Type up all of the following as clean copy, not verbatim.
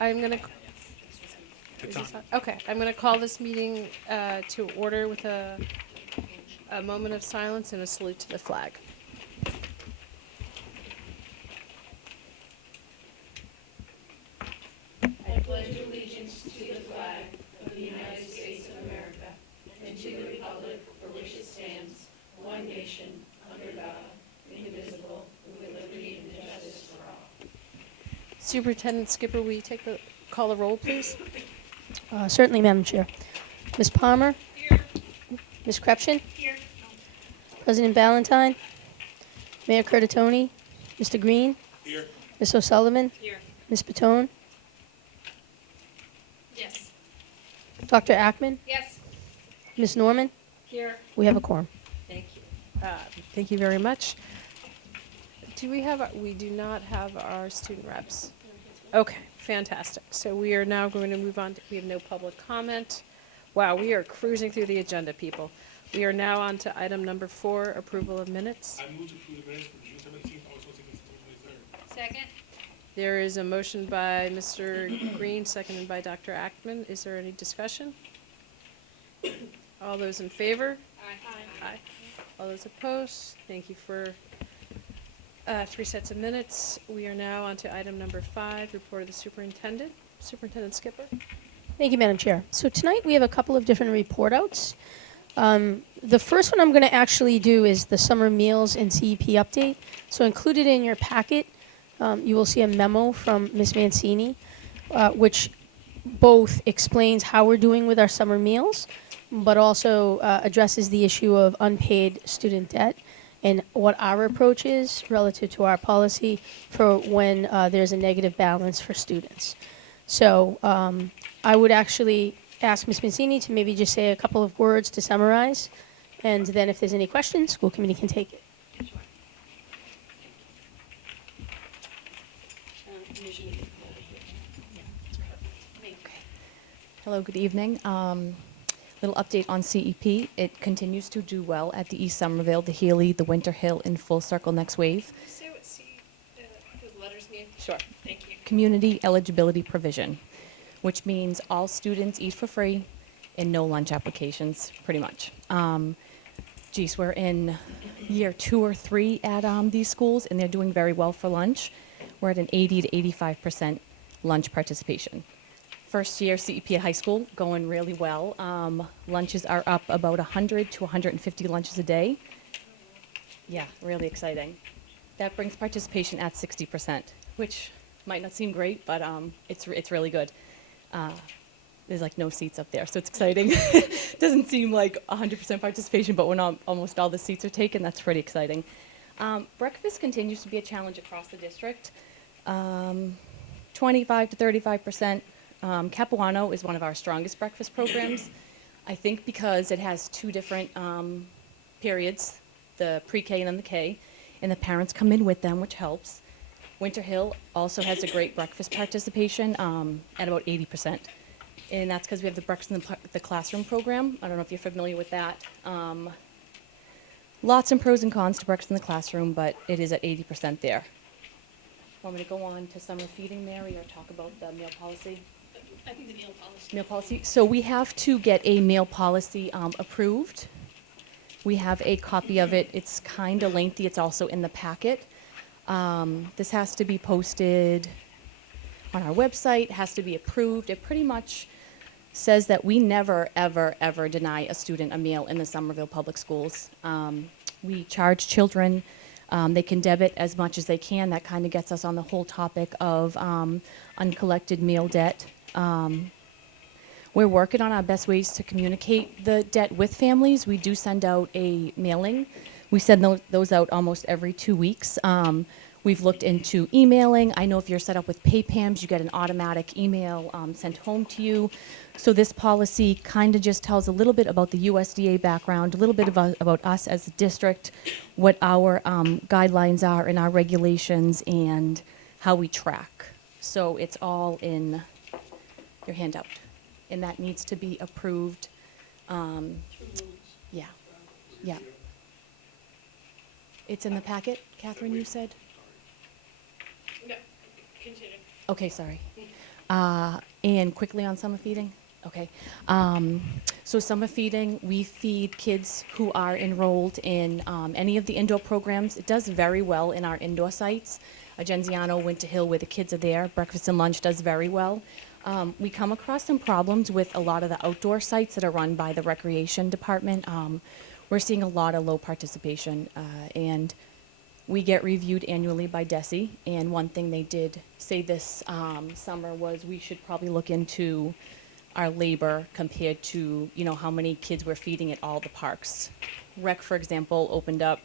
I'm going to... Okay, I'm going to call this meeting to order with a moment of silence and a salute to the flag. I pledge allegiance to the flag of the United States of America and to the republic for which it stands, one nation, under God, indivisible, with liberty and justice for all. Superintendent Skipper, will you call the roll, please? Certainly, Madam Chair. Ms. Palmer? Here. Ms. Krepshin? Here. President Ballantyne? Mayor Curtatone? Mr. Green? Here. Ms. O'Sullivan? Here. Ms. Patone? Yes. Dr. Ackman? Yes. Ms. Norman? Here. We have a quorum. Thank you. Thank you very much. We do not have our student reps. Okay, fantastic. So we are now going to move on. We have no public comment. Wow, we are cruising through the agenda, people. We are now on to item number 4, approval of minutes. I move to approve the minutes for June 17th, August 22nd, September 23rd. Second. There is a motion by Mr. Green, seconded by Dr. Ackman. Is there any discussion? All those in favor? Aye. Aye. All those opposed? Thank you for 3 sets of minutes. We are now on to item number 5, report of the superintendent. Superintendent Skipper. Thank you, Madam Chair. So tonight we have a couple of different report outs. The first one I'm going to actually do is the summer meals and CEP update. So included in your packet, you will see a memo from Ms. Mancini, which both explains how we're doing with our summer meals, but also addresses the issue of unpaid student debt and what our approach is relative to our policy for when there's a negative balance for students. So I would actually ask Ms. Mancini to maybe just say a couple of words to summarize, and then if there's any questions, school committee can take it. Hello, good evening. Little update on CEP. It continues to do well at the East Somerville, the Healy, the Winter Hill, and Full Circle Next Wave. Say what the letters mean. Sure. Thank you. Community eligibility provision, which means all students eat for free and no lunch applications, pretty much. Geez, we're in year 2 or 3 at these schools, and they're doing very well for lunch. We're at an 80 to 85% lunch participation. First year CEP at high school, going really well. Lunches are up about 100 to 150 lunches a day. Yeah, really exciting. That brings participation at 60%, which might not seem great, but it's really good. There's like no seats up there, so it's exciting. Doesn't seem like 100% participation, but when almost all the seats are taken, that's pretty exciting. Breakfast continues to be a challenge across the district. 25 to 35%. Capuano is one of our strongest breakfast programs, I think because it has 2 different periods, the pre-K and then the K, and the parents come in with them, which helps. Winter Hill also has a great breakfast participation at about 80%, and that's because we have the breakfast in the classroom program. I don't know if you're familiar with that. Lots of pros and cons to breakfast in the classroom, but it is at 80% there. Want me to go on to summer feeding, Mary, or talk about the meal policy? I think the meal policy. Meal policy. So we have to get a meal policy approved. We have a copy of it. It's kind of lengthy. It's also in the packet. This has to be posted on our website, has to be approved. It pretty much says that we never, ever, ever deny a student a meal in the Somerville Public Schools. We charge children. They can debit as much as they can. That kind of gets us on the whole topic of uncollected meal debt. We're working on our best ways to communicate the debt with families. We do send out a mailing. We send those out almost every 2 weeks. We've looked into emailing. I know if you're set up with PayPams, you get an automatic email sent home to you. So this policy kind of just tells a little bit about the USDA background, a little bit about us as a district, what our guidelines are and our regulations, and how we track. So it's all in your handout, and that needs to be approved. Yeah, yeah. It's in the packet, Catherine, you said? No, continue. Okay, sorry. And quickly on summer feeding? Okay. So summer feeding, we feed kids who are enrolled in any of the indoor programs. It does very well in our indoor sites. Genziano, Winter Hill, where the kids are there. Breakfast and lunch does very well. We come across some problems with a lot of the outdoor sites that are run by the recreation department. We're seeing a lot of low participation, and we get reviewed annually by DESE, and one thing they did say this summer was we should probably look into our labor compared to, you know, how many kids we're feeding at all the parks. Rec, for example, opened up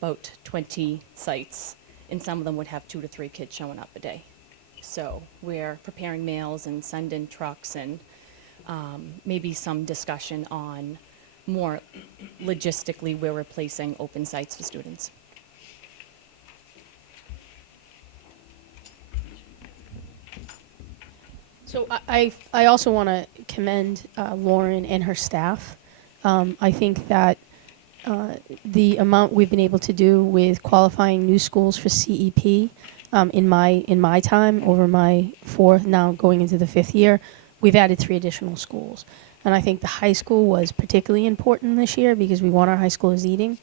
about 20 sites, and some of them would have 2 to 3 kids showing up a day. So we're preparing meals and sending trucks, and maybe some discussion on more logistically we're replacing open sites for students. So I also want to commend Lauren and her staff. I think that the amount we've been able to do with qualifying new schools for CEP in my time over my 4th, now going into the 5th year, we've added 3 additional schools. And I think the high school was particularly important this year because we want our high schoolers eating.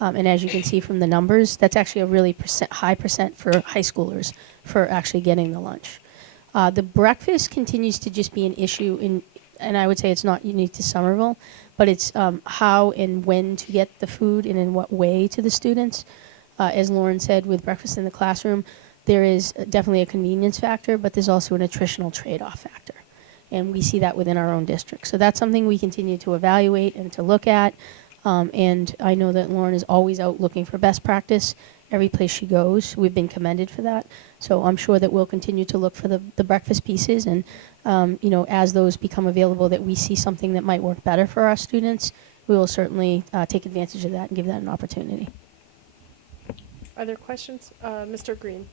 And as you can see from the numbers, that's actually a really high percent for high schoolers for actually getting the lunch. The breakfast continues to just be an issue and I would say it's not unique to Somerville, but it's how and when to get the food and in what way to the students. As Lauren said, with breakfast in the classroom, there is definitely a convenience factor, but there's also an attritional trade-off factor. And we see that within our own district. So that's something we continue to evaluate and to look at. And I know that Lauren is always out looking for best practice every place she goes. We've been commended for that. So I'm sure that we'll continue to look for the breakfast pieces. And, you know, as those become available that we see something that might work better for our students, we will certainly take advantage of that and give that an opportunity. Are there questions? Mr. Green?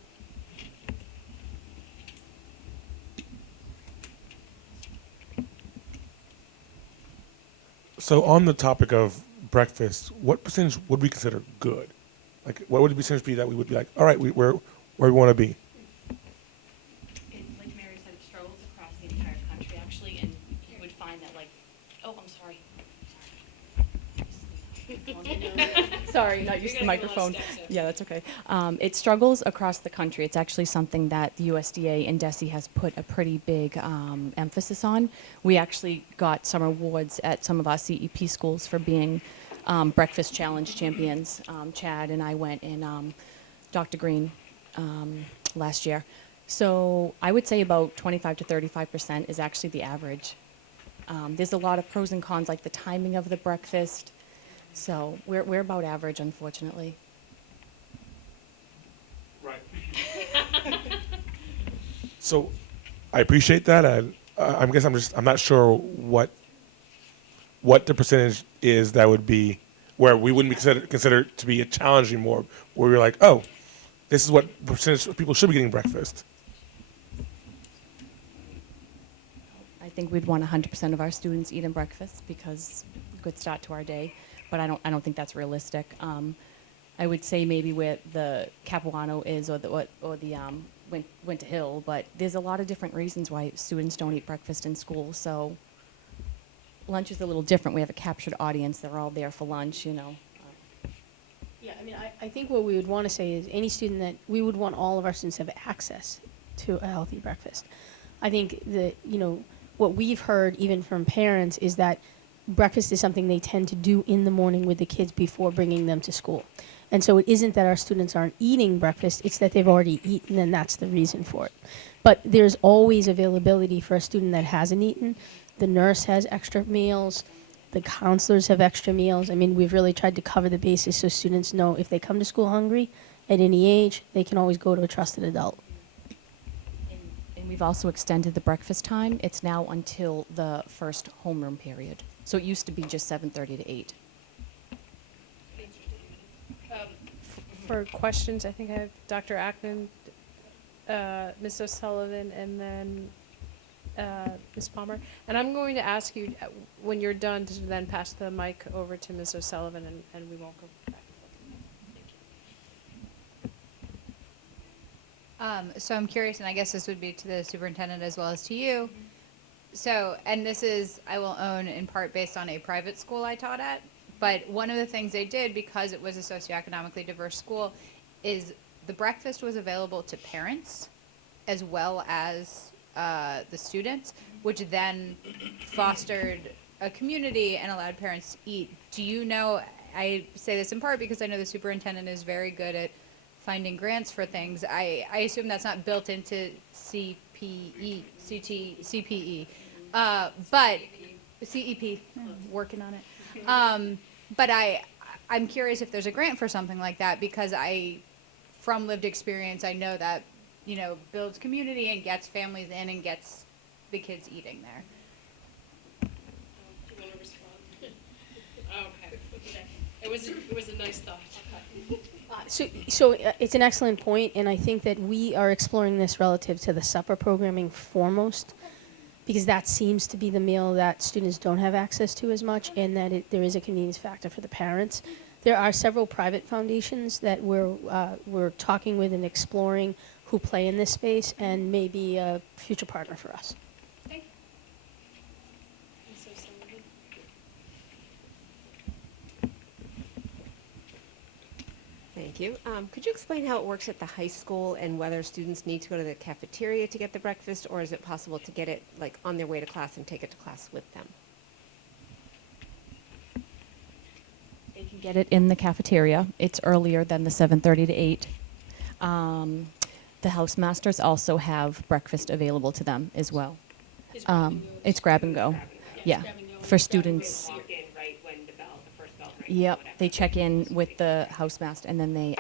So on the topic of breakfast, what percentage would we consider good? Like, what would the percentage be that we would be like, all right, we're where we want to be? Like Mary said, it struggles across the entire country, actually, and you would find that, like, oh, I'm sorry. Sorry, not used to the microphone. Yeah, that's okay. It struggles across the country. It's actually something that the USDA and DESE has put a pretty big emphasis on. We actually got some awards at some of our CEP schools for being breakfast challenge champions. Chad and I went, and Dr. Green last year. So I would say about 25 to 35% is actually the average. There's a lot of pros and cons, like the timing of the breakfast. So we're about average, unfortunately. Right. So I appreciate that. I guess I'm not sure what the percentage is that would be where we wouldn't be considered to be a challenge anymore, where we're like, oh, this is what percentage of people should be getting breakfast. I think we'd want 100% of our students eating breakfast because good start to our day. But I don't think that's realistic. I would say maybe where the Capuano is or the Winter Hill, but there's a lot of different reasons why students don't eat breakfast in school. So lunch is a little different. We have a captured audience. They're all there for lunch, you know. Yeah, I mean, I think what we would want to say is any student that we would want all of our students to have access to a healthy breakfast. I think that, you know, what we've heard even from parents is that breakfast is something they tend to do in the morning with the kids before bringing them to school. And so it isn't that our students aren't eating breakfast, it's that they've already eaten, and that's the reason for it. But there's always availability for a student that hasn't eaten. The nurse has extra meals. The counselors have extra meals. I mean, we've really tried to cover the bases so students know if they come to school hungry at any age, they can always go to a trusted adult. And we've also extended the breakfast time. It's now until the first homeroom period. So it used to be just 7:30 to 8. For questions, I think I have Dr. Ackman, Ms. O'Sullivan, and then Ms. Palmer. And I'm going to ask you, when you're done, to then pass the mic over to Ms. O'Sullivan, and we won't go back. So I'm curious, and I guess this would be to the superintendent as well as to you. So, and this is, I will own in part based on a private school I taught at, but one of the things they did, because it was a socioeconomically diverse school, is the breakfast was available to parents as well as the students, which then fostered a community and allowed parents to eat. Do you know, I say this in part because I know the superintendent is very good at finding grants for things. I assume that's not built into CPE, but CEP, working on it. But I'm curious if there's a grant for something like that, because from lived experience, I know that, builds community and gets families in and gets the kids eating there. Do you want to respond? Okay. It was a nice thought. So it's an excellent point, and I think that we are exploring this relative to the supper programming foremost, because that seems to be the meal that students don't have access to as much, and that there is a convenience factor for the parents. There are several private foundations that we're talking with and exploring who play in this space and may be a future partner for us. Thank you. Thank you. Could you explain how it works at the high school and whether students need to go to the cafeteria to get the breakfast, or is it possible to get it like on their way to class and take it to class with them? They can get it in the cafeteria. It's earlier than the 7:30 to 8. The housemasters also have breakfast available to them as well. It's grab and go. Yeah, for students. Walk in right when the first bell rings. Yep, they check in with the housemaster and then they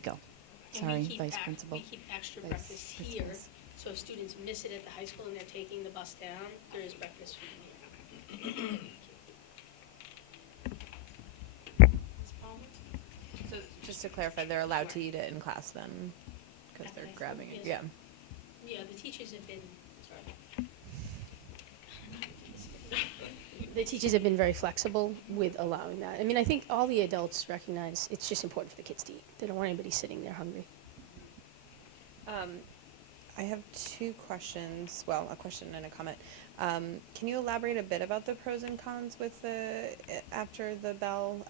go. And Sorry, we keep Vice Principal. We keep extra Vice breakfast here, Principals. so if students miss it at the high school and they're taking the bus down, there is breakfast for them here. Ms. Palmer? So just to clarify, they're allowed to eat it in class then, because they're Yes. grabbing it, Yes. yeah. Yeah, the teachers have been, sorry. The teachers have been very flexible with allowing that. I mean, I think all the adults recognize it's just important for the kids to eat. They don't want anybody sitting there hungry. I have two questions, well, a question and a comment. Can you elaborate a bit about the pros and cons with after the bell,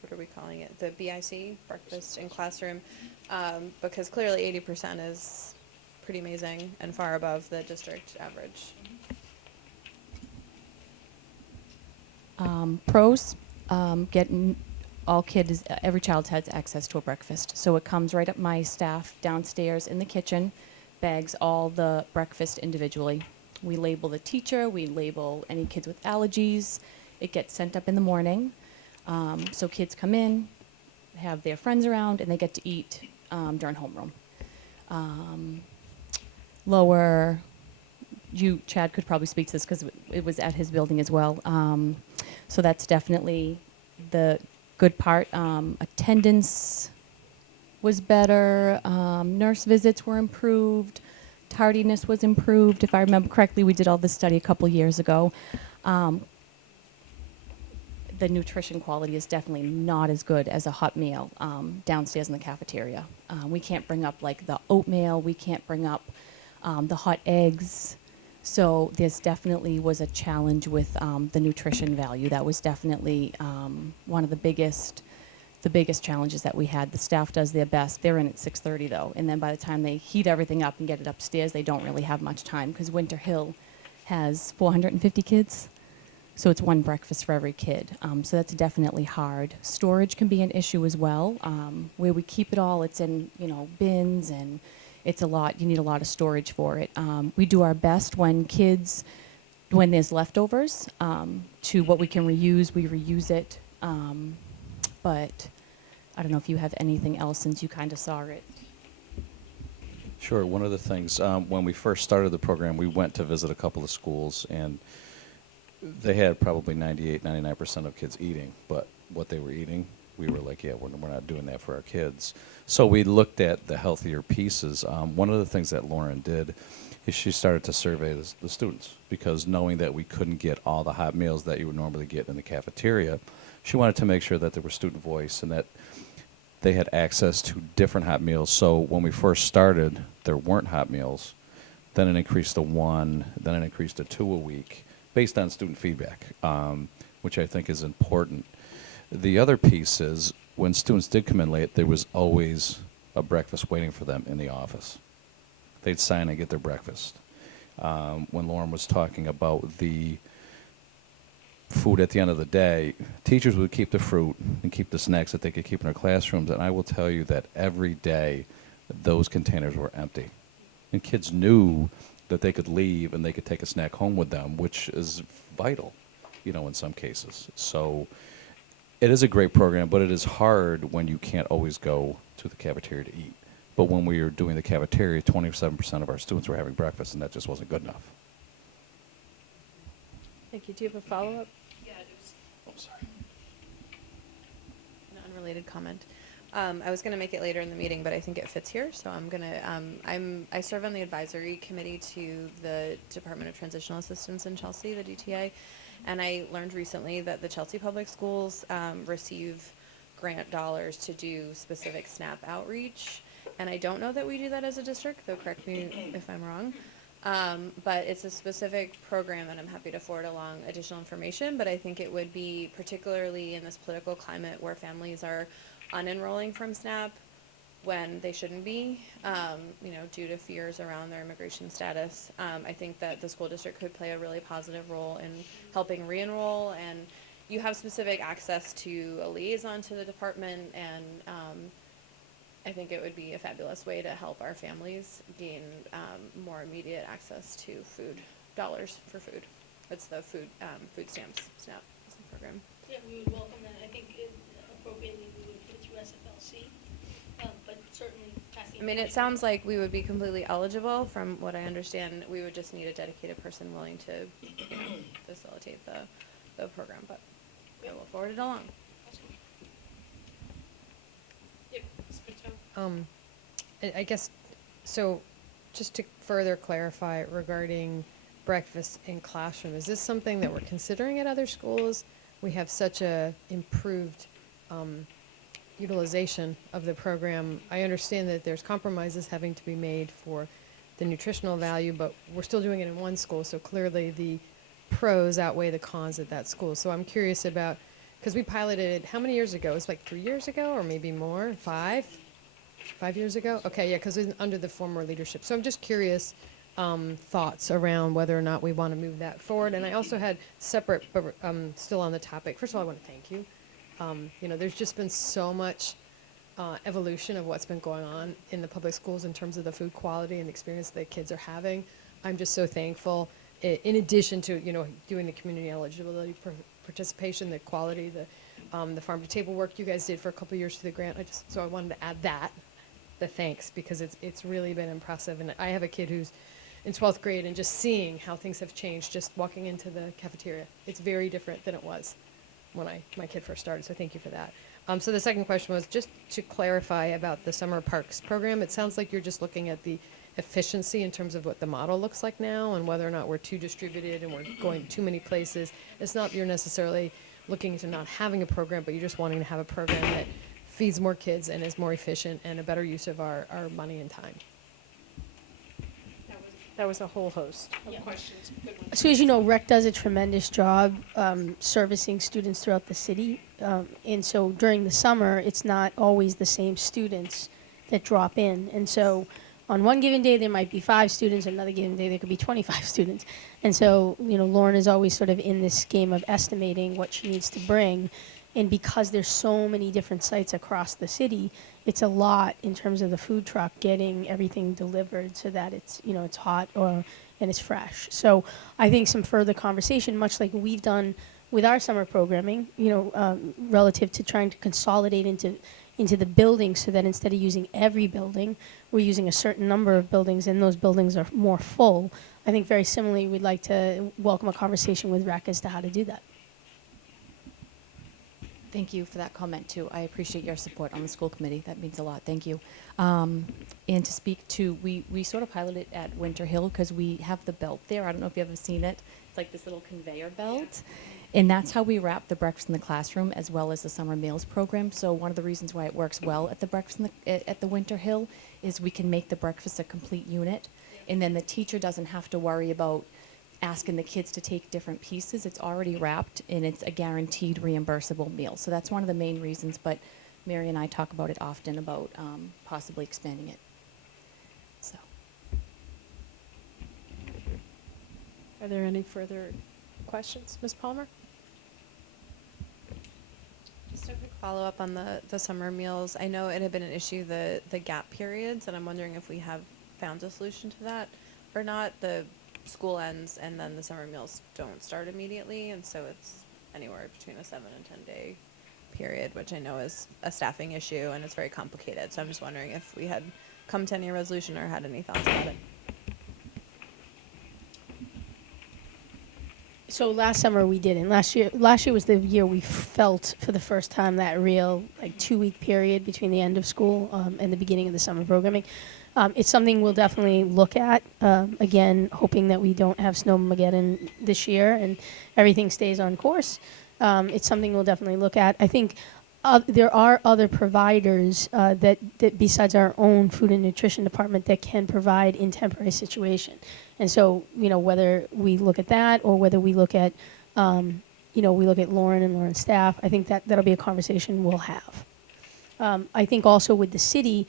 what are we calling it? The BIC, breakfast in classroom? Because clearly 80% is pretty amazing and far above the district average. Pros, getting every child has access to a breakfast. So it comes right up my staff downstairs in the kitchen, bags all the breakfast individually. We label the teacher, we label any kids with allergies. It gets sent up in the morning. So kids come in, have their friends around, and they get to eat during homeroom. Chad could probably speak to this because it was at his building as well. So that's definitely the good part. Attendance was better. Nurse visits were improved. Tardiness was improved. If I remember correctly, we did all this study a couple years ago. The nutrition quality is definitely not as good as a hot meal downstairs in the cafeteria. We can't bring up like the oatmeal. We can't bring up the hot eggs. So there's definitely was a challenge with the nutrition value. That was definitely one of the biggest challenges that we had. The staff does their best. They're in at 6:30 though, and then by the time they heat everything up and get it upstairs, they don't really have much time because Winter Hill has 450 kids. So it's one breakfast for every kid. So that's definitely hard. Storage can be an issue as well. Where we keep it all, it's in bins, and it's a lot. You need a lot of storage for it. We do our best when there's leftovers, to what we can reuse, we reuse it. But I don't know if you have anything else since you kind of saw it. Sure. One of the things, when we first started the program, we went to visit a couple of schools, and they had probably 98, 99% of kids eating, but what they were eating, we were like, yeah, we're not doing that for our kids. So we looked at the healthier pieces. One of the things that Lauren did is she started to survey the students, because knowing that we couldn't get all the hot meals that you would normally get in the cafeteria, she wanted to make sure that there was student voice and that they had access to different hot meals. So when we first started, there weren't hot meals. Then it increased to 1, then it increased to 2 a week, based on student feedback, which I think is important. The other piece is when students did come in late, there was always a breakfast waiting for them in the office. They'd sign and get their breakfast. When Lauren was talking about the food at the end of the day, teachers would keep the fruit and keep the snacks that they could keep in their classrooms, and I will tell you that every day those containers were empty. And kids knew that they could leave and they could take a snack home with them, which is vital, in some cases. So it is a great program, but it is hard when you can't always go to the cafeteria to eat. But when we were doing the cafeteria, 27% of our students were having breakfast, and that just wasn't good enough. Thank you. Do you have a follow-up? Yeah, just Oh, sorry. An unrelated comment. I was going to make it later in the meeting, but I think it fits here, so I'm going to, I serve on the advisory committee to the Department of Transitional Assistance in Chelsea, the DTA, and I learned recently that the Chelsea Public Schools receive grant dollars to do specific SNAP outreach, and I don't know that we do that as a district, though correct me if I'm wrong. But it's a specific program, and I'm happy to forward along additional information, but I think it would be particularly in this political climate where families are unenrolling from SNAP when they shouldn't be, due to fears around their immigration status. I think that the school district could play a really positive role in helping re-enroll, and you have specific access to a liaison to the department, and I think it would be a fabulous way to help our families gain more immediate access to food, dollars for food. It's the food stamps, SNAP is the program. Yeah, we would welcome that. I think appropriately we would put it through SFLC, but certainly passing. I mean, it sounds like we would be completely eligible. From what I understand, we would just need a dedicated person willing to facilitate the program, but I will forward it along. Yep, Mr. Tom. I guess, so just to further clarify regarding breakfast in classroom, is this something that we're considering at other schools? We have such a improved utilization of the program. I understand that there's compromises having to be made for the nutritional value, but we're still doing it in one school, so clearly the pros outweigh the cons at that school. So I'm curious about, because we piloted it, how many years ago? It was like 3 years ago, or maybe more? 5 years ago? Okay, yeah, because it was under the former leadership. So I'm just curious, thoughts around whether or not we want to move that forward. And I also had separate, but still on the topic. First of all, I want to thank you. There's just been so much evolution of what's been going on in the public schools in terms of the food quality and experience that kids are having. I'm just so thankful. In addition to doing the community eligibility participation, the quality, the farm to table work you guys did for a couple of years through the grant. So I wanted to add that, the thanks, because it's really been impressive. And I have a kid who's in 12th grade, and just seeing how things have changed, just walking into the cafeteria, it's very different than it was when my kid first started. So thank you for that. So the second question was just to clarify about the summer parks program. It sounds like you're just looking at the efficiency in terms of what the model looks like now, and whether or not we're too distributed and we're going too many places. It's not you're necessarily looking into not having a program, but you're just wanting to have a program that feeds more kids and is more efficient and a better use of our money and time. That was a whole host of Yeah. questions. Good one. So as you know, Rec does a tremendous job servicing students throughout the city. And so during the summer, it's not always the same students that drop in. And so on one given day, there might be 5 students. Another given day, there could be 25 students. And so, Lauren is always sort of in this game of estimating what she needs to bring. And because there's so many different sites across the city, it's a lot in terms of the food truck getting everything delivered so that it's, it's hot and it's fresh. So I think some further conversation, much like we've done with our summer programming, relative to trying to consolidate into the buildings, so that instead of using every building, we're using a certain number of buildings, and those buildings are more full. I think very similarly, we'd like to welcome a conversation with REC as to how to do that. Thank you for that comment, too. I appreciate your support on the school committee. That means a lot. Thank you. And to speak to, we sort of piloted it at Winter Hill because we have the belt there. I don't know if you've ever seen it. It's like this little conveyor belt. And that's how we wrap the breakfast in the classroom as well as the summer meals program. So one of the reasons why it works well at the breakfast at the Winter Hill is we can make the breakfast a complete unit, and then the teacher doesn't have to worry about asking the kids to take different pieces. It's already wrapped, and it's a guaranteed reimbursable meal. So that's one of the main reasons. But Mary and I talk about it often about possibly expanding it. So. Are there any further questions? Ms. Palmer? Just a quick follow-up on the summer meals. I know it had been an issue, the gap periods, and I'm wondering if we have found a solution to that or not. The school ends and then the summer meals don't start immediately, and so it's anywhere between a 7 and 10 day period, which I know is a staffing issue and it's very complicated. So I'm just wondering if we had come to any resolution or had any thoughts about it. So last summer we didn't. Last year was the year we felt for the first time that real 2-week period between the end of school and the beginning of the summer programming. It's something we'll definitely look at. Again, hoping that we don't have Snowmageddon this year and everything stays on course. It's something we'll definitely look at. I think there are other providers that besides our own food and nutrition department that can provide in temporary situation. And so, whether we look at that or whether we look at, we look at Lauren and Lauren's staff, I think that'll be a conversation we'll have. I think also with the city,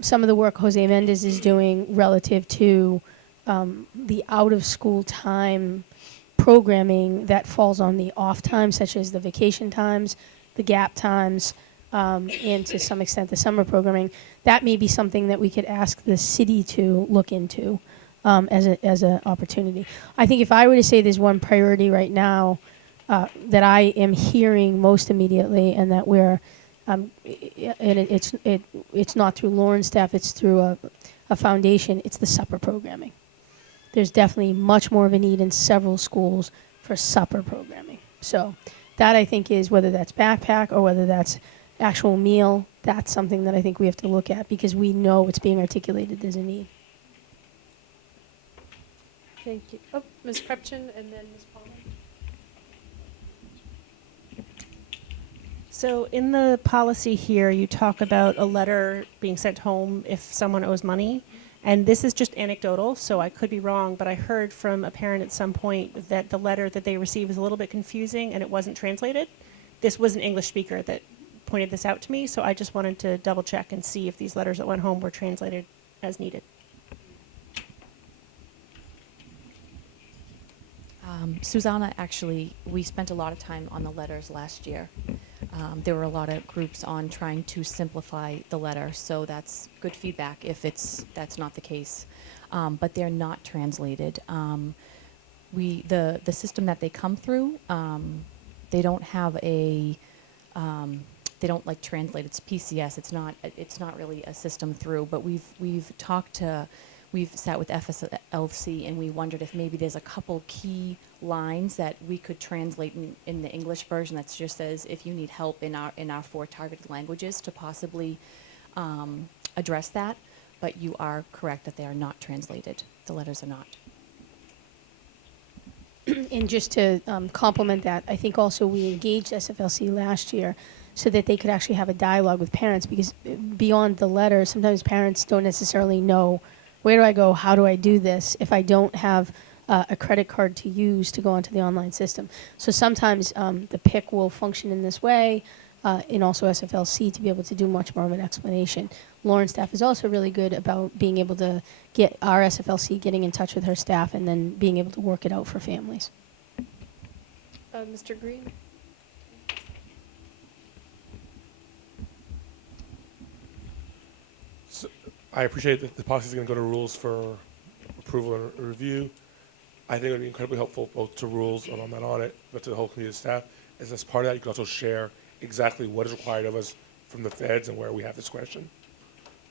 some of the work Jose Mendez is doing relative to the out-of-school time programming that falls on the off time, such as the vacation times, the gap times, and to some extent the summer programming, that may be something that we could ask the city to look into as an opportunity. I think if I were to say there's one priority right now that I am hearing most immediately, and that we're and it's not through Lauren's staff, it's through a foundation, it's the supper programming. There's definitely much more of a need in several schools for supper programming. So that I think is, whether that's backpack or whether that's actual meal, that's something that I think we have to look at because we know it's being articulated there's a need. Thank you. Oh, Ms. Krepchen and then Ms. Palmer. So in the policy here, you talk about a letter being sent home if someone owes money. And this is just anecdotal, so I could be wrong, but I heard from a parent at some point that the letter that they received was a little bit confusing and it wasn't translated. This was an English speaker that pointed this out to me, so I just wanted to double check and see if these letters that went home were translated as needed. Susanna, actually, we spent a lot of time on the letters last year. There were a lot of groups on trying to simplify the letter, so that's good feedback if that's not the case. But they're not translated. The system that they come through, they don't have a they don't translate. It's PCS. It's not really a system through. But we've sat with FSLC and we wondered if maybe there's a couple key lines that we could translate in the English version that just says if you need help in our 4 targeted languages to possibly address that. But you are correct that they are not translated. The letters are not. And just to complement that, I think also we engaged SFLC last year so that they could actually have a dialogue with parents, because beyond the letter, sometimes parents don't necessarily know, where do I go, how do I do this, if I don't have a credit card to use to go onto the online system. So sometimes the PIC will function in this way, and also SFLC to be able to do much more of an explanation. Lauren's staff is also really good about being able to get our SFLC getting in touch with her staff and then being able to work it out for families. Mr. Green? So I appreciate that the policy is going to go to rules for approval and review. I think it would be incredibly helpful both to rules and on that audit, but to the whole community staff. As part of that, you can also share exactly what is required of us from the feds and where we have discretion.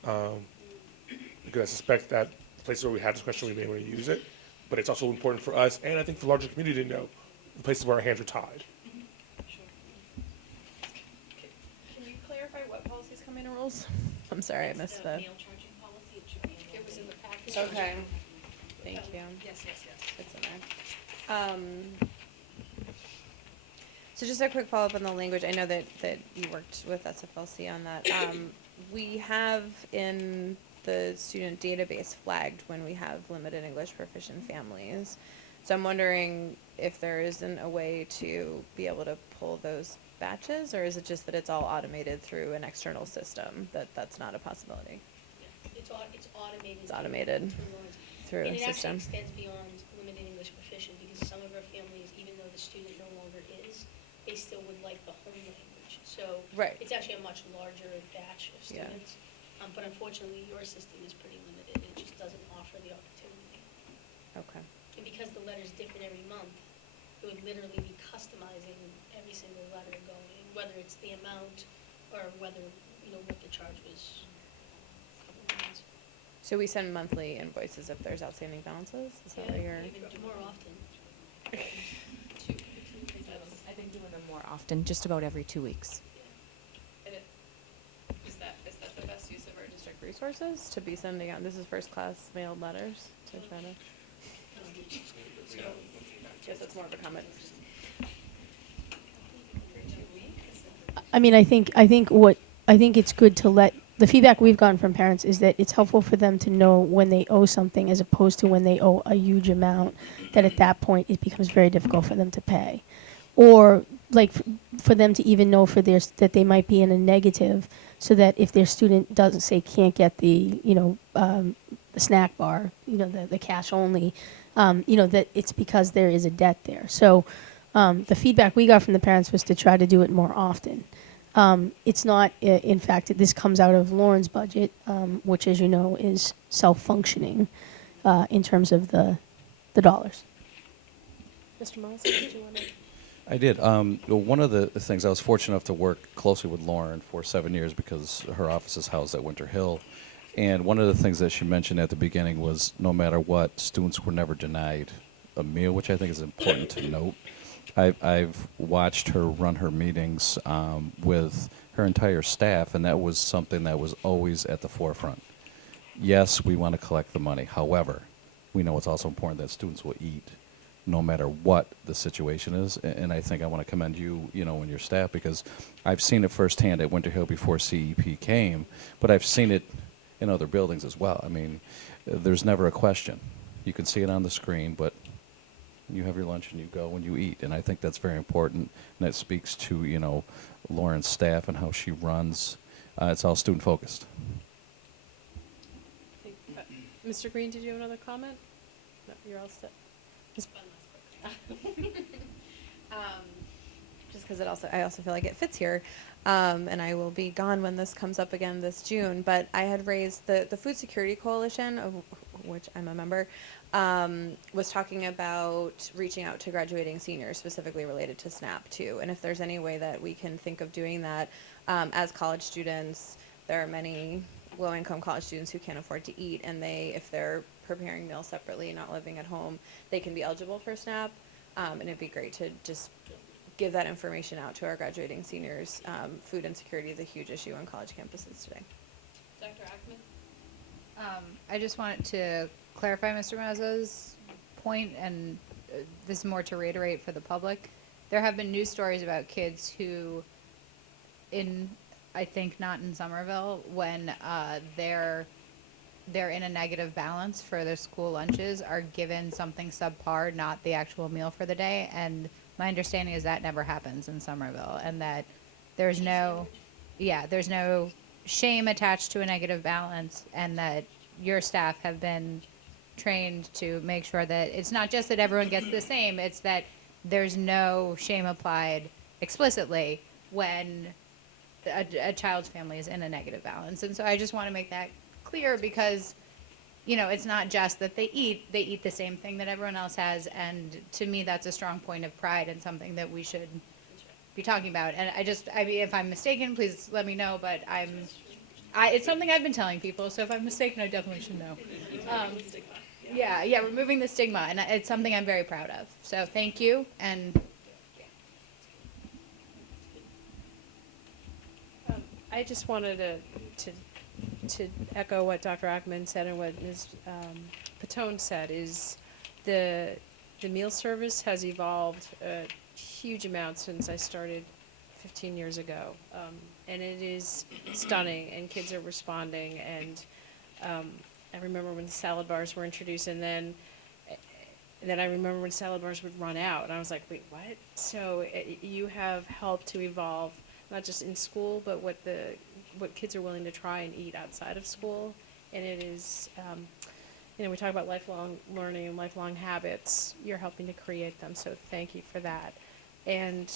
Because I suspect that places where we have discretion, we may want to use it, but it's also important for us, and I think for the larger community to know the places where our hands are tied. Can you clarify what policies come in rules? I'm sorry, I missed the. Meal charging policy, it should be in It was in the package. Okay. Thank you. Yes. It's in there. So just a quick follow-up on the language. I know that you worked with SFLC on that. We have in the student database flagged when we have limited English proficient families. So I'm wondering if there isn't a way to be able to pull those batches, or is it just that it's all automated through an external system, that's not a possibility? It's automated. It's automated through And a it system. actually extends beyond limited English proficient, because some of our families, even though the student no longer is, they still would like the home language. So Right. it's actually a much larger batch of Yeah. students. But unfortunately, your system is pretty limited. It just doesn't offer the opportunity. Okay. And because the letter's different every month, it would literally be customizing every single letter going, whether it's the amount or whether, what the charge was. A couple months. So we send monthly invoices if there's outstanding balances? Is that what you're? Even more often. I've been doing them more often, just about every 2 weeks. Is that the best use of our district Resources to be sending out, this is first class mailed letters to try to. Guess that's more of a comment. I mean, I think it's good to let, the feedback we've gotten from parents is that it's helpful for them to know when they owe something as opposed to when they owe a huge amount, that at that point it becomes very difficult for them to pay. Or like for them to even know that they might be in a negative, so that if their student doesn't say can't get the, the snack bar, the cash only, that it's because there is a debt there. So the feedback we got from the parents was to try to do it more often. It's not, in fact, this comes out of Lauren's budget, which, as you know, is self-functioning in terms of the dollars. Mr. Moss, did you want to? I did. One of the things, I was fortunate enough to work closely with Lauren for 7 years because her office is housed at Winter Hill. And one of the things that she mentioned at the beginning was no matter what, students were never denied a meal, which I think is important to note. I've watched her run her meetings with her entire staff, and that was something that was always at the forefront. Yes, we want to collect the money. However, we know it's also important that students will eat no matter what the situation is. And I think I want to commend you, and your staff, because I've seen it firsthand at Winter Hill before CEP came, but I've seen it in other buildings as well. I mean, there's never a question. You can see it on the screen, but you have your lunch and you go and you eat. And I think that's very important. And that speaks to, Lauren's staff and how she runs. It's all student focused. Mr. Green, did you have another comment? No, you're all set. Just because I also feel like it fits here, and I will be gone when this comes up again this June. But I had raised the Food Security Coalition, of which I'm a member, was talking about reaching out to graduating seniors, specifically related to SNAP too. And if there's any way that we can think of doing that, as college students, there are many low-income college students who can't afford to eat, and if they're preparing meals separately, not living at home, they can be eligible for SNAP. And it'd be great to just give that information out to our graduating seniors. Food insecurity is a huge issue on college campuses today. Dr. Ackman? I just wanted to clarify Mr. Mazza's point, and this is more to reiterate for the public. There have been news stories about kids who, I think not in Somerville, when they're in a negative balance for their school lunches, are given something subpar, not the actual meal for the day. And my understanding is that never happens in Somerville, and that there's no shame attached to a negative balance, and that your staff have been trained to make sure that it's not just that everyone gets the same, it's that there's no shame applied explicitly when a child's family is in a negative balance. And so I just want to make that clear, because it's not just that they eat the same thing that everyone else has, and to me that's a strong point of pride and something that we should be talking about. And I mean, if I'm mistaken, please let me know, but it's something I've been telling people, so if I'm mistaken, I definitely should know. Removing the stigma, and it's something I'm very proud of. So thank you, and I just wanted to echo what Dr. Ackman said and what Ms. Patone said, is the meal service has evolved huge amount since I started 15 years ago. And it is stunning, and kids are responding. And I remember when the salad bars were introduced, and then I remember when salad bars would run out, and I was like, wait, what? So you have helped to evolve, not just in school, but what kids are willing to try and eat outside of school. And it is, we talk about lifelong learning and lifelong habits. You're helping to create them, so thank you for that. And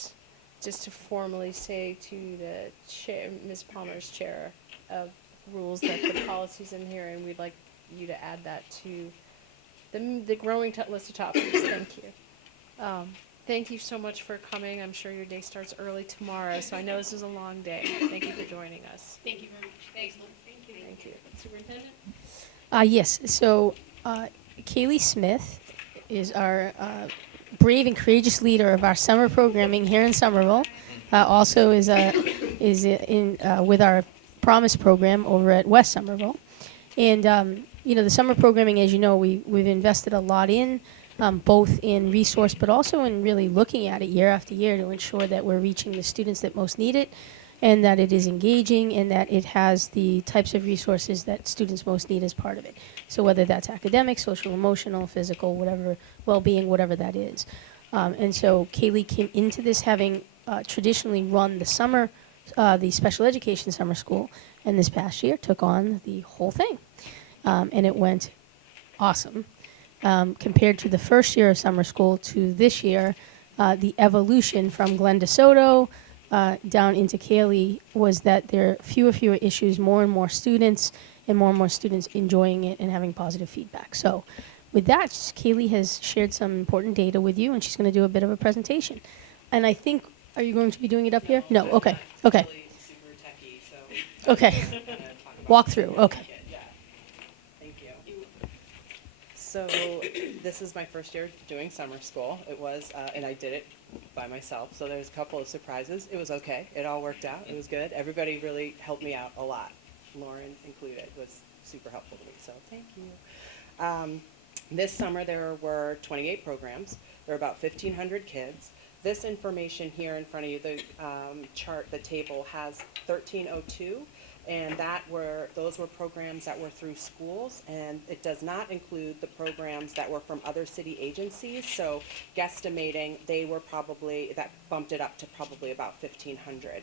just to formally say to the chair, Ms. Palmer's chair of rules, that the policy's in here, and we'd like you to add that to the growing list of topics. Thank you. Thank you so much for coming. I'm sure your day starts early tomorrow, so I know this is a long day. Thank you for joining us. Thank you very much. Thanks, Lynn. Thank you. Thank you. Superintendent? Yes, so Kaylee Smith is our brave and courageous leader of our summer programming here in Somerville. Also is in with our Promise program over at West Somerville. And the summer programming, as you know, we've invested a lot in, both in resource, but also in really looking at it year after year to ensure that we're reaching the students that most need it, and that it is engaging, and that it has the types of resources that students most need as part of it. So whether that's academic, social, emotional, physical, whatever, well-being, whatever that is. And so Kaylee came into this having traditionally run the summer, the special education summer school, and this past year took on the whole thing. And it went awesome. Compared to the first year of summer school to this year, the evolution from Glenn DeSoto down into Kaylee was that there are fewer issues, more and more students enjoying it and having positive feedback. So with that, Kaylee has shared some important data with you, and she's going to do a bit of a presentation. And I think, are you going to be doing it up here? No, okay. Super techie, so Okay. Walk through, okay. yeah. Thank you. So this is my first year doing summer school. It was, and I did it by myself. So there's a couple of surprises. It was okay. It all worked out. It was good. Everybody really helped me out a lot. Lauren included was super helpful to me. So thank you. This summer there were 28 programs. There were about 1,500 kids. This information here in front of you, the chart, the table has 1302. And those were programs that were through schools, and it does not include the programs that were from other city agencies. So guesstimating, that bumped it up to probably about 1,500.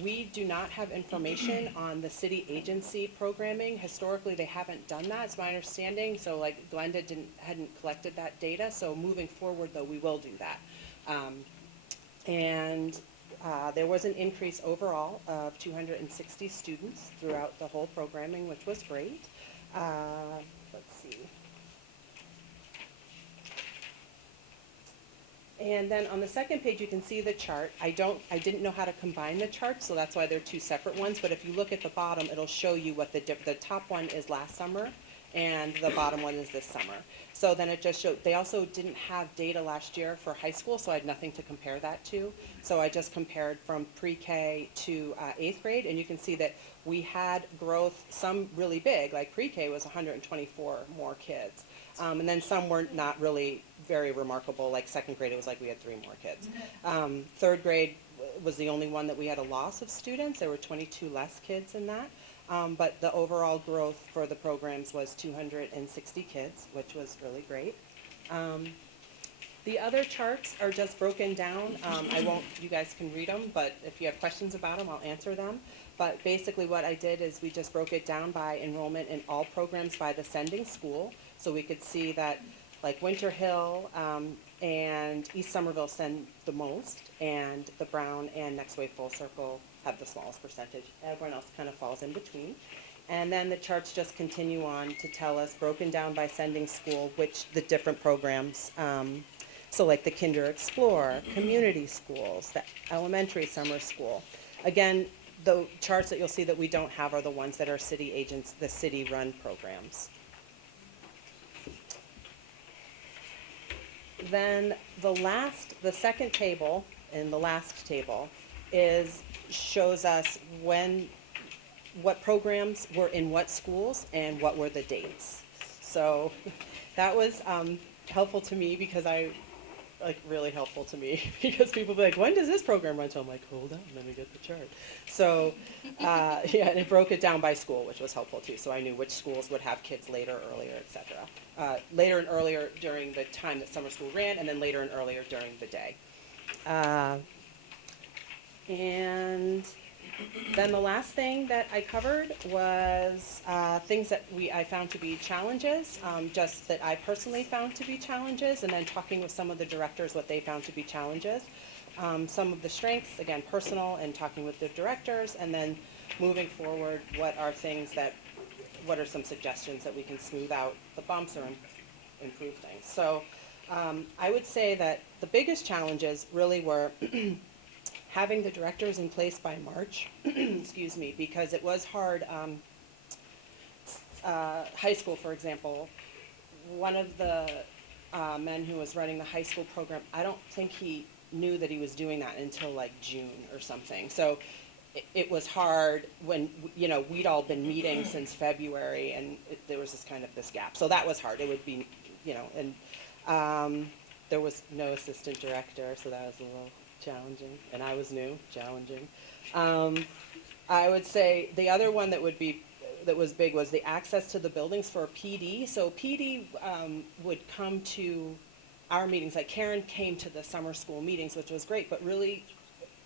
We do not have information on the city agency programming. Historically, they haven't done that, it's my understanding. So like Glenda hadn't collected that data. So moving forward, though, we will do that. There was an increase overall of 260 students throughout the whole programming, which was great. Let's see. And then on the second page, you can see the chart. I didn't know how to combine the charts, so that's why they're two separate ones. But if you look at the bottom, it'll show you what the top one is last summer, and the bottom one is this summer. So then it just showed, they also didn't have data last year for high school, so I had nothing to compare that to. So I just compared from pre-K to 8th grade, and you can see that we had growth, some really big, like pre-K was 124 more kids. And then some were not really very remarkable, like 2nd grade, it was like we had 3 more kids. 3rd grade was the only one that we had a loss of students. There were 22 less kids in that. But the overall growth for the programs was 260 kids, which was really great. The other charts are just broken down. You guys can read them, but if you have questions about them, I'll answer them. But basically what I did is we just broke it down by enrollment in all programs by the sending school. So we could see that like Winter Hill and East Somerville send the most, and the Brown and Next Wave Full Circle have the smallest percentage. Everyone else kind of falls in between. And then the charts just continue on to tell us, broken down by sending school, which the different programs, so like the Kinder Explore, community schools, the elementary summer school. Again, the charts that you'll see that we don't have are the ones that are city agents, the city-run programs. Then the second table in the last table shows us what programs were in what schools and what were the dates. So that was helpful to me because I like really helpful to me because people be like, when does this program run? So I'm like, hold on, let me get the chart. So, yeah, and it broke it down by school, which was helpful too. So I knew which schools would have kids later, earlier, et cetera. Later and earlier during the time that summer school ran, and then later and earlier during the day. And then the last thing that I covered was things that I found to be challenges, just that I personally found to be challenges, and then talking with some of the directors what they found to be challenges. Some of the strengths, again, personal, and talking with the directors, and then moving forward, what are some suggestions that we can smooth out the bumps or improve things. So I would say that the biggest challenges really were having the directors in place by March, excuse me, because it was hard. High school, for example, one of the men who was running the high school program, I don't think he knew that he was doing that until like June or something. So it was hard when, we'd all been meeting since February, and there was this gap. So that was hard. It would be, and there was no assistant director, so that was a little challenging, and I was new, challenging. I would say the other one that was big was the access to the buildings for PD. So PD would come to our meetings, like Karen came to the summer school meetings, which was great, but really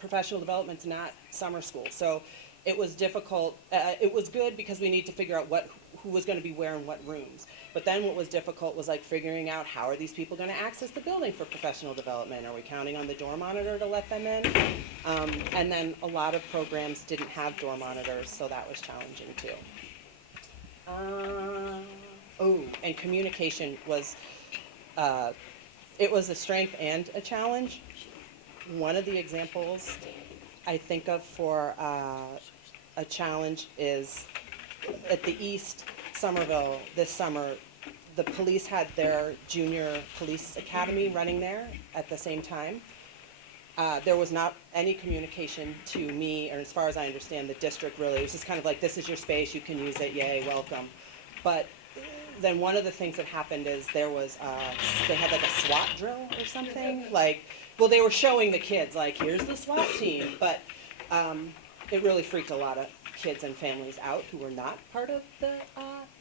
professional development's not summer school. So it was difficult. It was good because we need to figure out who was going to be where in what rooms. But then what was difficult was like figuring out how are these people going to access the building for professional development? Are we counting on the door monitor to let them in? And then a lot of programs didn't have door monitors, so that was challenging too. And communication was, it was a strength and a challenge. One of the examples I think of for a challenge is at the East Somerville this summer, the police had their junior police academy running there at the same time. There was not any communication to me, or as far as I understand, the district really. It was just kind of like, this is your space, you can use it, yay, welcome. But then one of the things that happened is they had like a SWAT drill or something. They were showing the kids, like, here's the SWAT team. But it really freaked a lot of kids and families out who were not part of the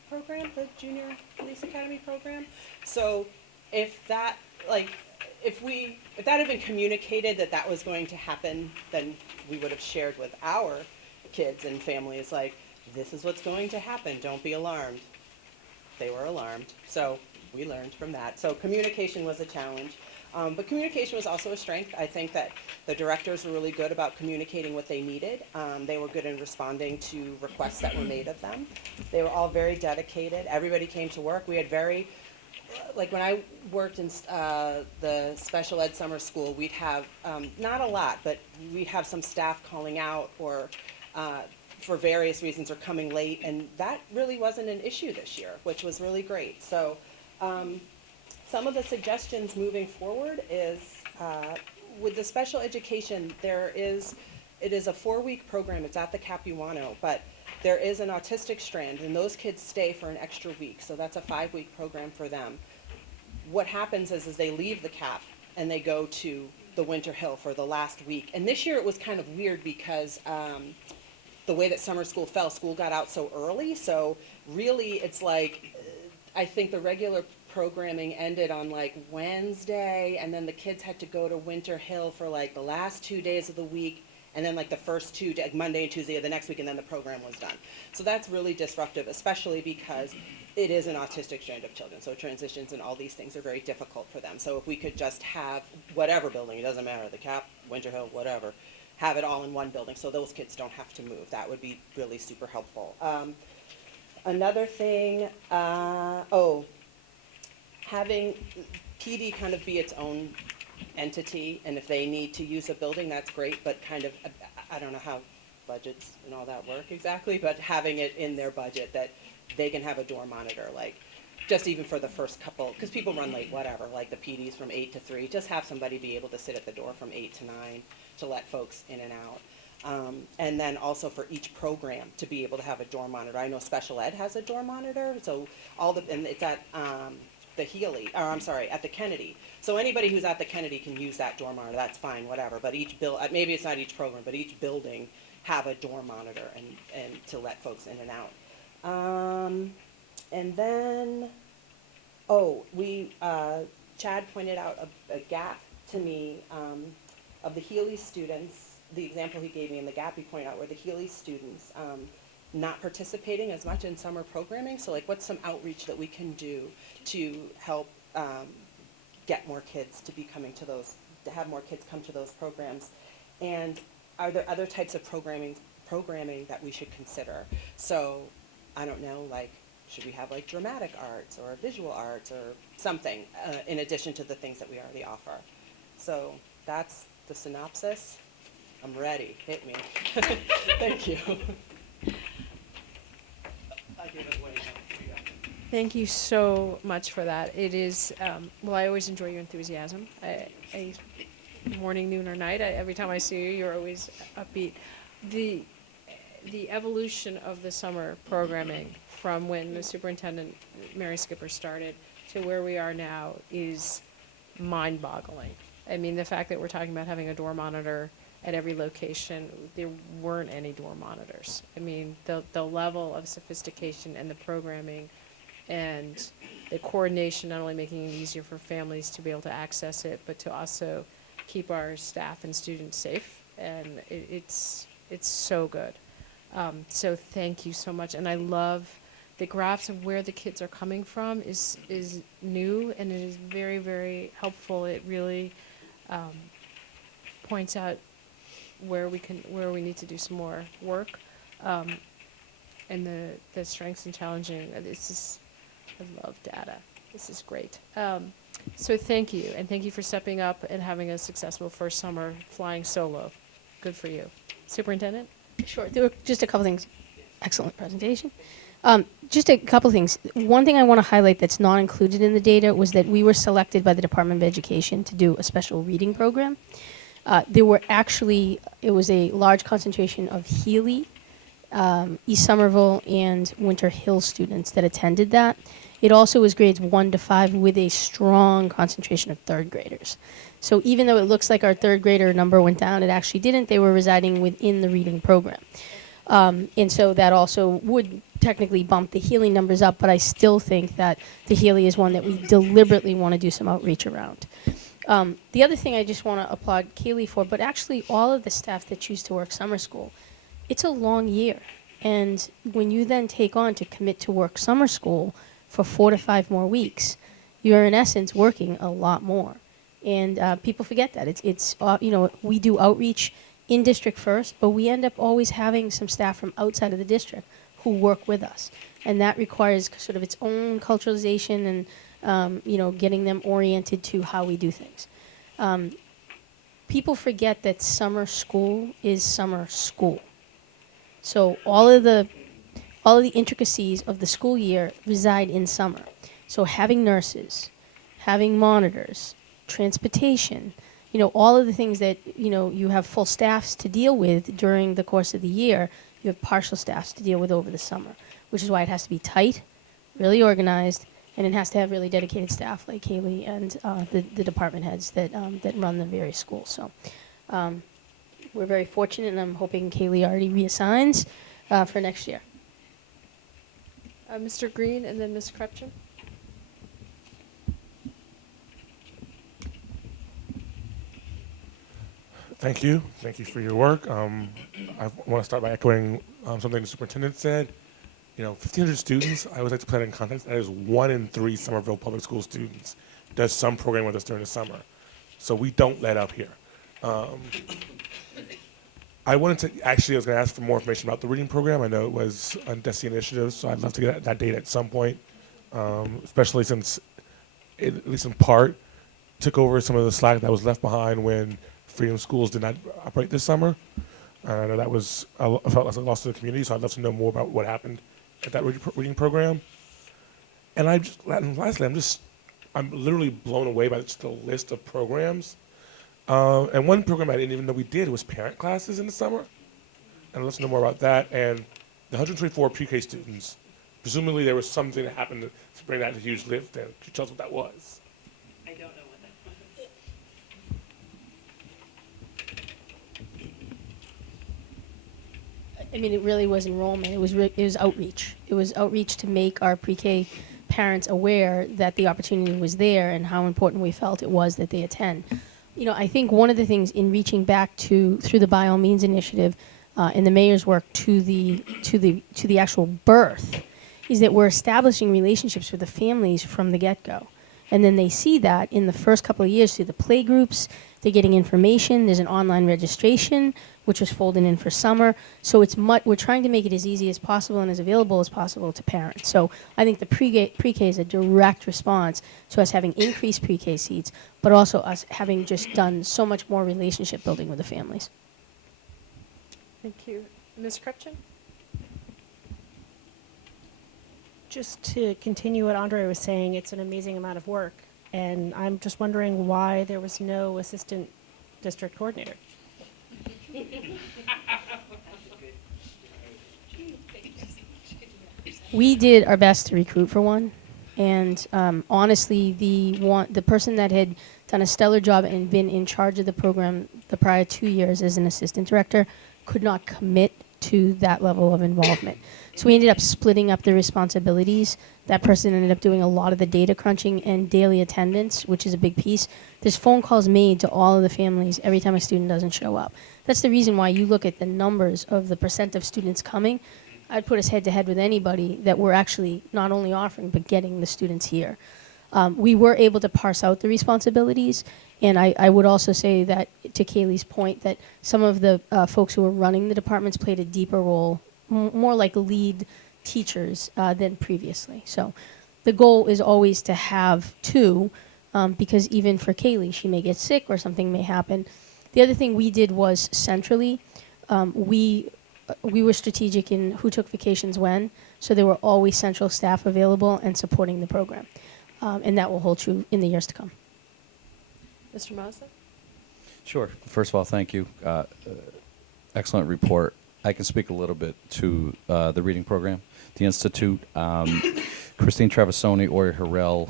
program, the Junior Police Academy program. So if that had been communicated that was going to happen, then we would have shared with our kids and families, like, this is what's going to happen, don't be alarmed. They were alarmed, so we learned from that. So communication was a challenge. But communication was also a strength. I think that the directors were really good about communicating what they needed. They were good in responding to requests that were made of them. They were all very dedicated. Everybody came to work. We had when I worked in the special ed summer school, we'd have, not a lot, but we'd have some staff calling out or for various reasons or coming late, and that really wasn't an issue this year, which was really great. So some of the suggestions moving forward is with the special education, it is a 4-week program. It's at the Capuano, but there is an autistic strand, and those kids stay for an extra week, so that's a 5-week program for them. What happens is they leave the Cap and they go to the Winter Hill for the last week. And this year it was kind of weird because the way that summer school fell, school got out so early, so really it's like, I think the regular programming ended on like Wednesday, and then the kids had to go to Winter Hill for like the last 2 days of the week, and then like the first 2 days, Monday and Tuesday of the next week, and then the program was done. So that's really disruptive, especially because it is an autistic strand of children, so transitions and all these things are very difficult for them. So if we could just have whatever building, it doesn't matter, the Cap, Winter Hill, whatever, have it all in one building so those kids don't have to move. That would be really super helpful. Another thing, having PD kind of be its own entity, and if they need to use a building, that's great, but kind of, I don't know how budgets and all that work exactly, but having it in their budget that they can have a door monitor, like, just even for the first couple, because people run late, whatever, like the PDs from 8 to 3, just have somebody be able to sit at the door from 8 to 9 to let folks in and out. And then also for each program to be able to have a door monitor. I know special ed has a door monitor, so and it's at the Healy, or I'm sorry, at the Kennedy. So anybody who's at the Kennedy can use that door monitor, that's fine, whatever, but each maybe it's not each program, but each building have a door monitor and to let folks in and out. And then, Chad pointed out a gap to me, of the Healy students, the example he gave me in the gap he pointed out were the Healy students, not participating as much in summer programming. So like, what's some outreach that we can do to help get more kids to be coming to those, to have more kids come to those programs? And are there other types of programming that we should consider? So I don't know, like, should we have like dramatic arts or visual arts or something in addition to the things that we already offer? So that's the synopsis. I'm ready. Hit me. Thank you. Thank you so much for that. It is, well, I always enjoy your enthusiasm. Morning, noon, or night, every time I see you, you're always upbeat. The evolution of the summer programming from when the superintendent, Mary Skipper, started to where we are now is mind-boggling. I mean, the fact that we're talking about having a door monitor at every location, there weren't any door monitors. I mean, the level of sophistication and the programming and the coordination, not only making it easier for families to be able to access it, but to also keep our staff and students safe. And it's so good. So thank you so much. And I love the graphs of where the kids are coming from is new, and it is very, very helpful. It really points out where we need to do some more work, and the strengths and challenging. I love data. This is great. So thank you, and thank you for stepping up and having a successful first summer flying solo. Good for you. Superintendent? Sure. There were just a couple things. Excellent presentation. Just a couple things. One thing I want to highlight that's not included in the data was that we were selected by the Department of Education to do a special reading program. There were actually, it was a large concentration of Healy, East Somerville, and Winter Hill students that attended that. It also was grades 1 to 5 with a strong concentration of third graders. So even though it looks like our third grader number went down, it actually didn't. They were residing within the reading program. And so that also would technically bump the Healy numbers up, but I still think that the Healy is one that we deliberately want to do some outreach around. The other thing I just want to applaud Kaylee for, but actually all of the staff that choose to work summer school, it's a long year. And when you then take on to commit to work summer school for 4 to 5 more weeks, you're in essence working a lot more. And people forget that. It's we do outreach in district first, but we end up always having some staff from outside of the district who work with us. And that requires sort of its own culturalization and, getting them oriented to how we do things. People forget that summer school is summer school. So all of the intricacies of the school year reside in summer. So having nurses, having monitors, transportation, all of the things that, you have full staffs to deal with during the course of the year, you have partial staffs to deal with over the summer, which is why it has to be tight, really organized, and it has to have really dedicated staff like Kaylee and the department heads that run the various schools. So we're very fortunate, and I'm hoping Kaylee already reassigns for next year. Mr. Green and then Ms. Krepchen. Thank you. Thank you for your work. I want to start by echoing something the superintendent said. 1,500 students, I always like to put that in context. That is 1 in 3 Somerville Public School students does some program with us during the summer. So we don't let up here. I was going to ask for more information about the reading program. I know it was a DESI initiative, so I'd love to get that data at some point, especially since it, at least in part, took over some of the slack that was left behind when Freedom Schools did not operate this summer. I know that I felt like a loss to the community, so I'd love to know more about what happened at that reading program. And lastly, I'm literally blown away by just the list of programs. And one program I didn't even know we did was parent classes in the summer. And I'd love to know more about that. And the 124 pre-K students presumably there was something that happened to bring that huge lift, and could you tell us what that was? I don't know what that was. I mean, it really was enrollment. It was outreach. It was outreach to make our pre-K parents aware that the opportunity was there and how important we felt it was that they attend. You know, I think one of the things in reaching back to through the By All Means initiative and the mayor's work to the actual birth is that we're establishing relationships with the families from the get-go. And then they see that in the first couple of years through the play groups. They're getting information. There's an online registration, which was folded in for summer. So we're trying to make it as easy as possible and as available as possible to parents. So I think the pre-K is a direct response to us having increased pre-K seats, but also us having just done so much more relationship building with the families. Thank you. Ms. Krepchen? Just to continue what Andre was saying, it's an amazing amount of work. And I'm just wondering why there was no assistant district coordinator. We did our best to recruit for one, and honestly, the person that had done a stellar job and been in charge of the program the prior 2 years as an assistant director could not commit to that level of involvement. So we ended up splitting up the responsibilities. That person ended up doing a lot of the data crunching and daily attendance, which is a big piece. There's phone calls made to all of the families every time a student doesn't show up. That's the reason why you look at the numbers of the percent of students coming. I'd put us head to head with anybody that we're actually not only offering, but getting the students here. We were able to parse out the responsibilities, and I would also say that, to Kaylee's point, that some of the folks who were running the departments played a deeper role, more like lead teachers than previously. So the goal is always to have two, because even for Kaylee, she may get sick or something may happen. The other thing we did was centrally, we were strategic in who took vacations when, so there were always central staff available and supporting the program. And that will hold true in the years to come. Mr. Mazza? Sure. First of all, thank you. Excellent report. I can speak a little bit to the reading program, the Institute. Christine Travisoni, Ori Harrell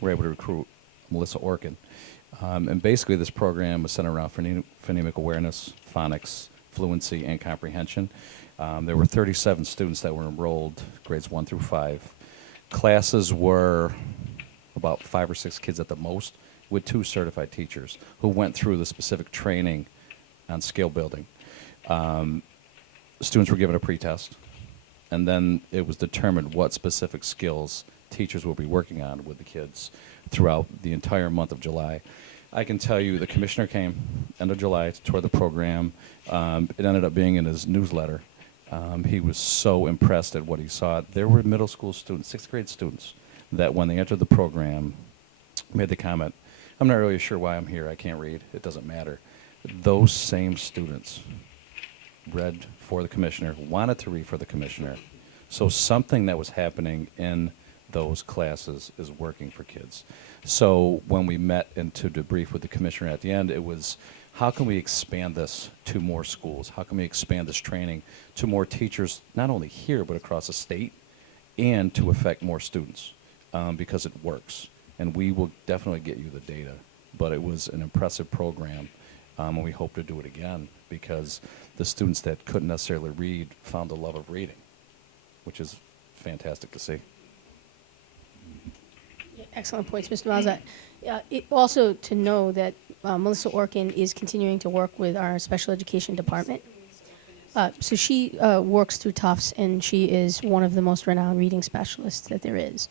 were able to recruit Melissa Orkin. And basically this program was centered around phonemic awareness, phonics, fluency, and comprehension. There were 37 students that were enrolled, grades 1 through 5. Classes were about 5 or 6 kids at the most, with 2 certified teachers who went through the specific training on skill building. Students were given a pretest, and then it was determined what specific skills teachers will be working on with the kids throughout the entire month of July. I can tell you the commissioner came end of July to tour the program. It ended up being in his newsletter. He was so impressed at what he saw. There were middle school students, 6th grade students, that when they entered the program made the comment, "I'm not really sure why I'm here. I can't read. It doesn't matter." Those same students read for the commissioner, wanted to read for the commissioner. So something that was happening in those classes is working for kids. So when we met and to debrief with the commissioner at the end, it was, how can we expand this to more schools? How can we expand this training to more teachers, not only here, but across the state, and to affect more students? Because it works. And we will definitely get you the data. But it was an impressive program, and we hope to do it again, because the students that couldn't necessarily read found the love of reading, which is fantastic to see. Yeah, excellent points, Mr. Mazza. Also to know that Melissa Orkin is continuing to work with our special education department. So she works through Tufts, and she is one of the most renowned reading specialists that there is.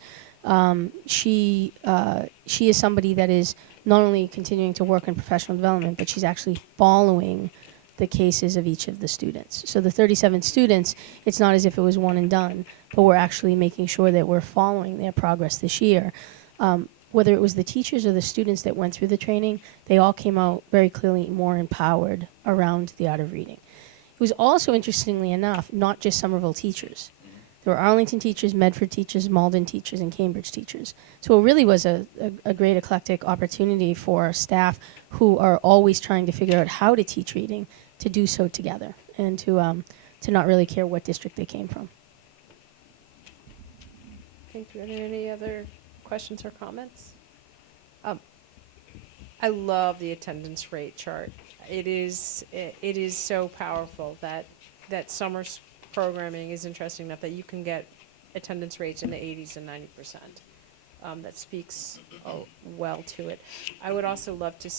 She is somebody that is not only continuing to work in professional development, but she's actually following the cases of each of the students. So the 37 students, it's not as if it was one and done, but we're actually making sure that we're following their progress this year. Whether it was the teachers or the students that went through the training, they all came out very clearly more empowered around the art of reading. It was also, interestingly enough, not just Somerville teachers. There were Arlington teachers, Medford teachers, Malden teachers, and Cambridge teachers. So it really was a great eclectic opportunity for staff who are always trying to figure out how to teach reading, to do so together, and to not really care what district they came from. think, are there any other questions or comments? I love the attendance rate chart. It is so powerful that summer's programming is interesting enough that you can get attendance rates in the 80s and 90%. That speaks well to it. I would also love to,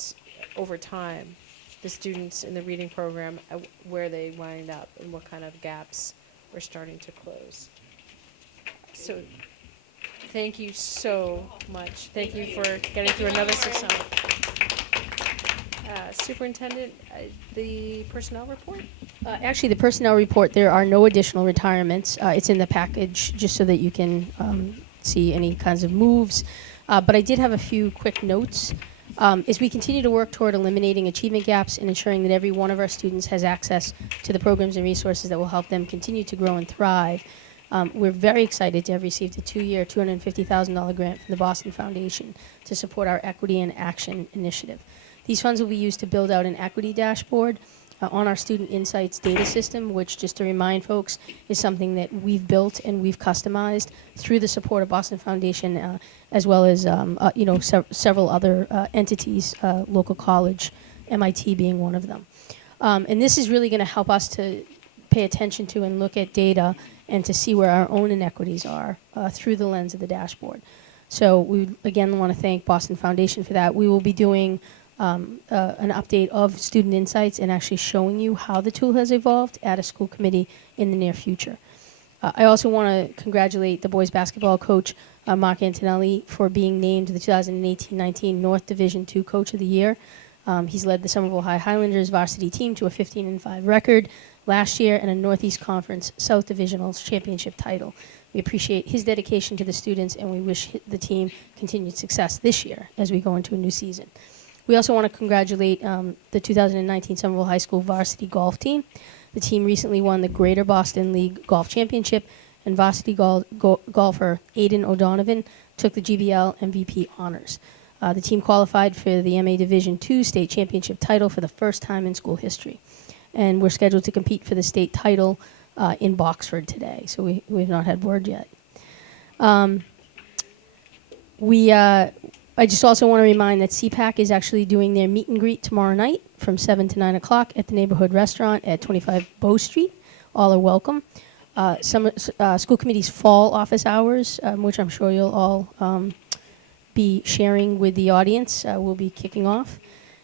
over time, the students in the reading program, where they wind up and what kind of gaps we're starting to close. So, thank you so much. Thank you for getting through another 6 months. Superintendent, the personnel report? Actually, the personnel report, there are no additional retirements. It's in the package just so that you can see any kinds of moves. But I did have a few quick notes. As we continue to work toward eliminating achievement gaps and ensuring that every one of our students has access to the programs and resources that will help them continue to grow and thrive, we're very excited to have received a 2-year, $250,000 grant from the Boston Foundation to support our Equity in Action initiative. These funds will be used to build out an equity dashboard on our Student Insights data system, which, just to remind folks, is something that we've built and we've customized through the support of Boston Foundation, as well as several other entities, local college, MIT being one of them. And this is really going to help us to pay attention to and look at data and to see where our own inequities are through the lens of the dashboard. So we, again, want to thank Boston Foundation for that. We will be doing an update of Student Insights and actually showing you how the tool has evolved at a school committee in the near future. I also want to congratulate the boys basketball coach, Mark Antonelli, for being named the 2018-19 North Division II Coach of the Year. He's led the Somerville High Highlanders varsity team to a 15-5 record last year and a Northeast Conference South Divisionals championship title. We appreciate his dedication to the students, and we wish the team continued success this year as we go into a new season. We also want to congratulate the 2019 Somerville High School varsity golf team. The team recently won the Greater Boston League Golf Championship, and varsity golfer Aiden O'Donovan took the GBL MVP honors. The team qualified for the MA Division II state championship title for the first time in school history. And we're scheduled to compete for the state title in Boxford today, so we've not had word yet. I just also want to remind that CPAC is actually doing their meet and greet tomorrow night from 7 to 9 o'clock at the neighborhood restaurant at 25 Bow Street. All are welcome. Some school committee's fall office hours, which I'm sure you'll all be sharing with the audience, will be kicking off.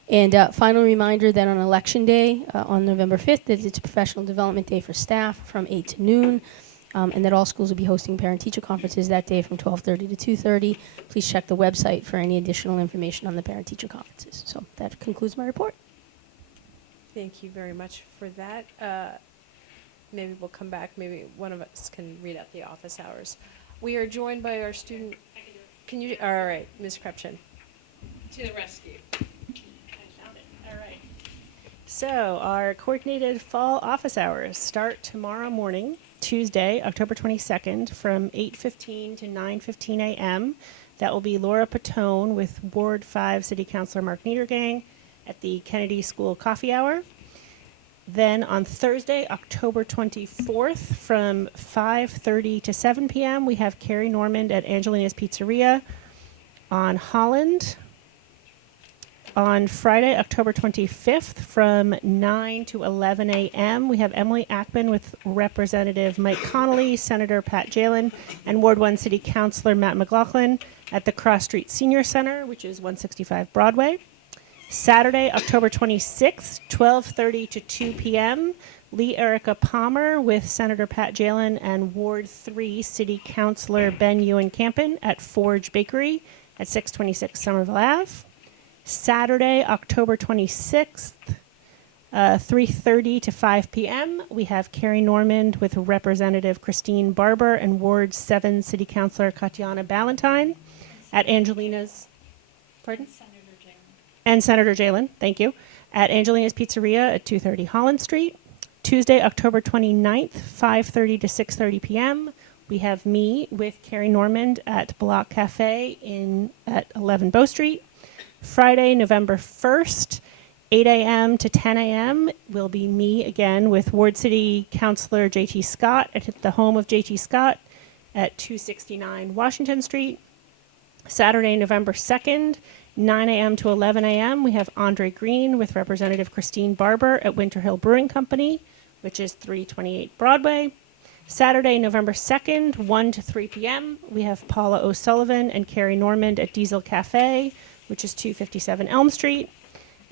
And final reminder that on Election Day, on November 5th, that it's Professional Development Day for staff from 8 to noon. And that all schools will be hosting parent-teacher conferences that day from 12:30 to 2:30. Please check the website for any additional information on the parent-teacher conferences. So that concludes my report. Thank you very much for that. Maybe we'll come back. Maybe one of us can read out the office hours. We are joined by our student. Can you? All right, Ms. Krepchen. To the rescue. I found it. All right. So our coordinated fall office hours start tomorrow morning, Tuesday, October 22nd, from 8:15 to 9:15 a.m. That will be Laura Patone with Ward 5 City Councilor Mark Niedergang at the Kennedy School Coffee Hour. Then on Thursday, October 24th, from 5:30 to 7 p.m., we have Carrie Normand at Angelina's Pizzeria on Holland. On Friday, October 25th, from 9 to 11 a.m., we have Emily Ackman with Representative Mike Connolly, Senator Pat Jalen, and Ward 1 City Councilor Matt McLaughlin at the Cross Street Senior Center, which is 165 Broadway. Saturday, October 26th, 12:30 to 2 p.m., Lee Erica Palmer with Senator Pat Jalen and Ward 3 City Councilor Ben Ewan Campen at Forge Bakery at 626 Somerville Ave. Saturday, October 26th, 3:30 to 5 p.m., we have Carrie Normand with Representative Christine Barber and Ward 7 City Councilor Katiana Ballantyne at Angelina's, pardon? And Senator Jalen, thank you, at Angelina's Pizzeria at 230 Holland Street. Tuesday, October 29th, 5:30 to 6:30 p.m., we have me with Carrie Normand at Block Cafe at 11 Bow Street. Friday, November 1st, 8 a.m. to 10 a.m. will be me again with Ward City Councilor J.T. Scott at the home of J.T. Scott at 269 Washington Street. Saturday, November 2nd, 9 a.m. to 11 a.m., we have Andre Green with Representative Christine Barber at Winter Hill Brewing Company, which is 328 Broadway. Saturday, November 2nd, 1 to 3 p.m., we have Paula O'Sullivan and Carrie Normand at Diesel Cafe, which is 257 Elm Street.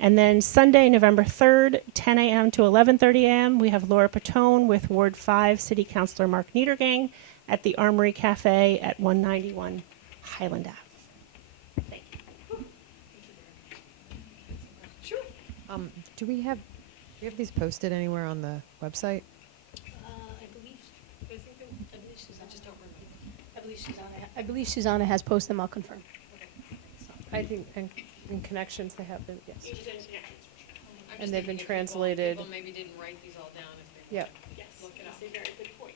And then Sunday, November 3rd, 10 a.m. to 11:30 a.m., we have Laura Patone with Ward 5 City Councilor Mark Niedergang at the Armory Cafe at 191 Highland Ave. Thank you. Do we have these posted anywhere on the website? I believe Susanna, I just don't remember. I believe Susanna. I believe Susanna has posted them. I'll confirm. I think in connections they have been, yes. You just didn't connect it, for sure. I'm And just they've been thinking if translated. People maybe didn't write these all down if they Yep. yes, look it up. That's a very good point.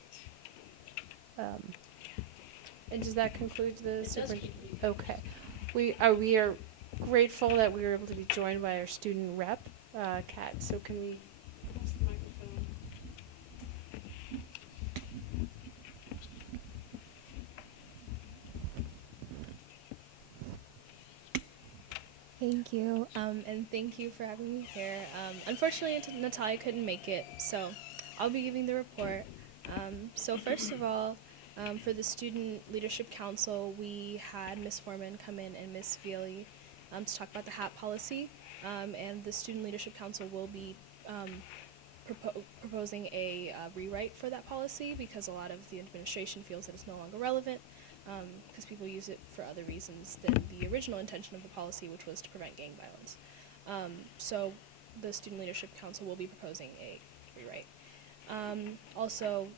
And does that conclude the does super? conclude. Okay. We are grateful that we were able to be joined by our student rep, Kat. So can we pass the microphone? Thank you, and thank you for having me here. Unfortunately, Natalia couldn't make it, so I'll be giving the report. So first of all, for the Student Leadership Council, we had Ms. Foreman come in and Ms. Feely to talk about the HAT policy, and the Student Leadership Council will be proposing a rewrite for that policy because a lot of the administration feels that it's no longer relevant because people use it for other reasons than the original intention of the policy, which was to prevent gang violence. So the Student Leadership Council will be proposing a rewrite. Also,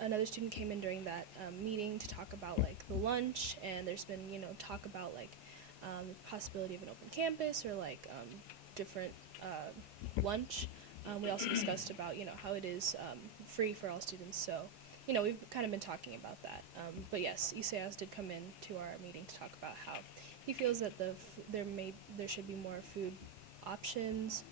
another student came in during that meeting to talk about like the lunch, and there's been talk about like the possibility of an open campus or like different lunch. We also discussed about how it is free for all students. So we've kind of been talking about that. But yes, Isaias did come in to our meeting to talk about how he feels that there should be more food options,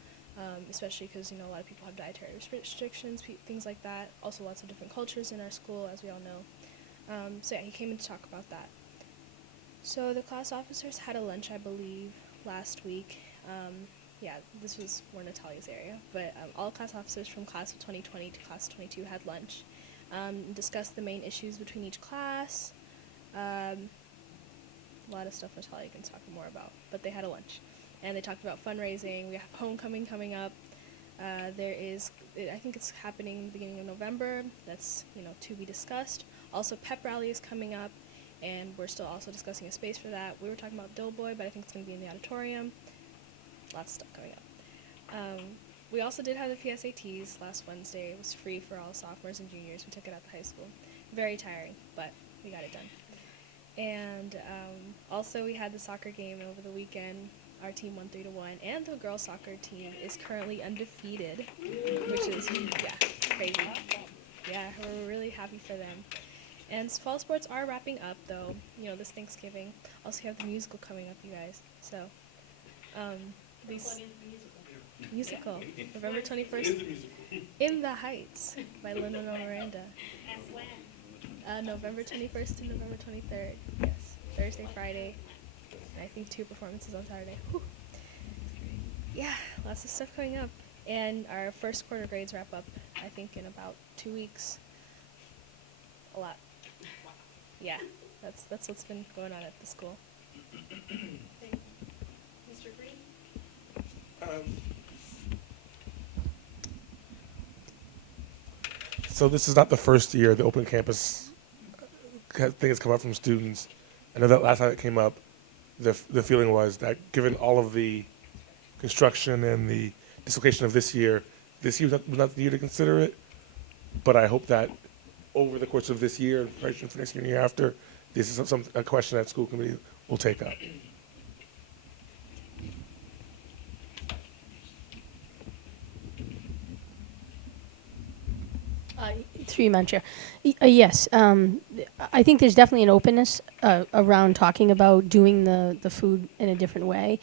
especially because a lot of people have dietary restrictions, things like that. Also, lots of different cultures in our school, as we all know. So yeah, he came in to talk about that. So the class officers had a lunch, I believe, last week. Yeah, this was more Natalia's area, but all class officers from class of 2020 to class of 22 had lunch. Discussed the main issues between each class. A lot of stuff Natalia can talk more about, but they had a lunch. And they talked about fundraising. We have homecoming coming up. I think it's happening in the beginning of November. That's, to be discussed. Also, pep rally is coming up, and we're still also discussing a space for that. We were talking about Doughboy, but I think it's going to be in the auditorium. Lots of stuff coming up. We also did have the PSATs last Wednesday. It was free for all sophomores and juniors. We took it at the high school. Very tiring, but we got it done. And also we had the soccer game over the weekend. Our team won 3-1, and the girls soccer team is currently undefeated, which is, crazy. Yeah, we're really happy for them. And fall sports are wrapping up, though, this Thanksgiving. Also, we have the musical coming up, you guys. So, musical, November 21st, In the Heights by Lin-Manuel Miranda. November 21st to November 23rd, yes. Thursday, Friday, and I think 2 performances on Saturday. Whew. Yeah, lots of stuff coming up. And our first quarter grades wrap up, I think, in about 2 weeks. A lot. Yeah, that's what's been going on at the school. Mr. Green? So this is not the first year the open campus thing has come up from students. I know that last time it came up, the feeling was that given all of the construction and the dislocation of this year was not the year to consider it. But I hope that over the course of this year, preparation for next year and year after, this is a question that school committee will take up. Through you, Madam Chair. Yes, I think there's definitely an openness around talking about doing the food in a different way.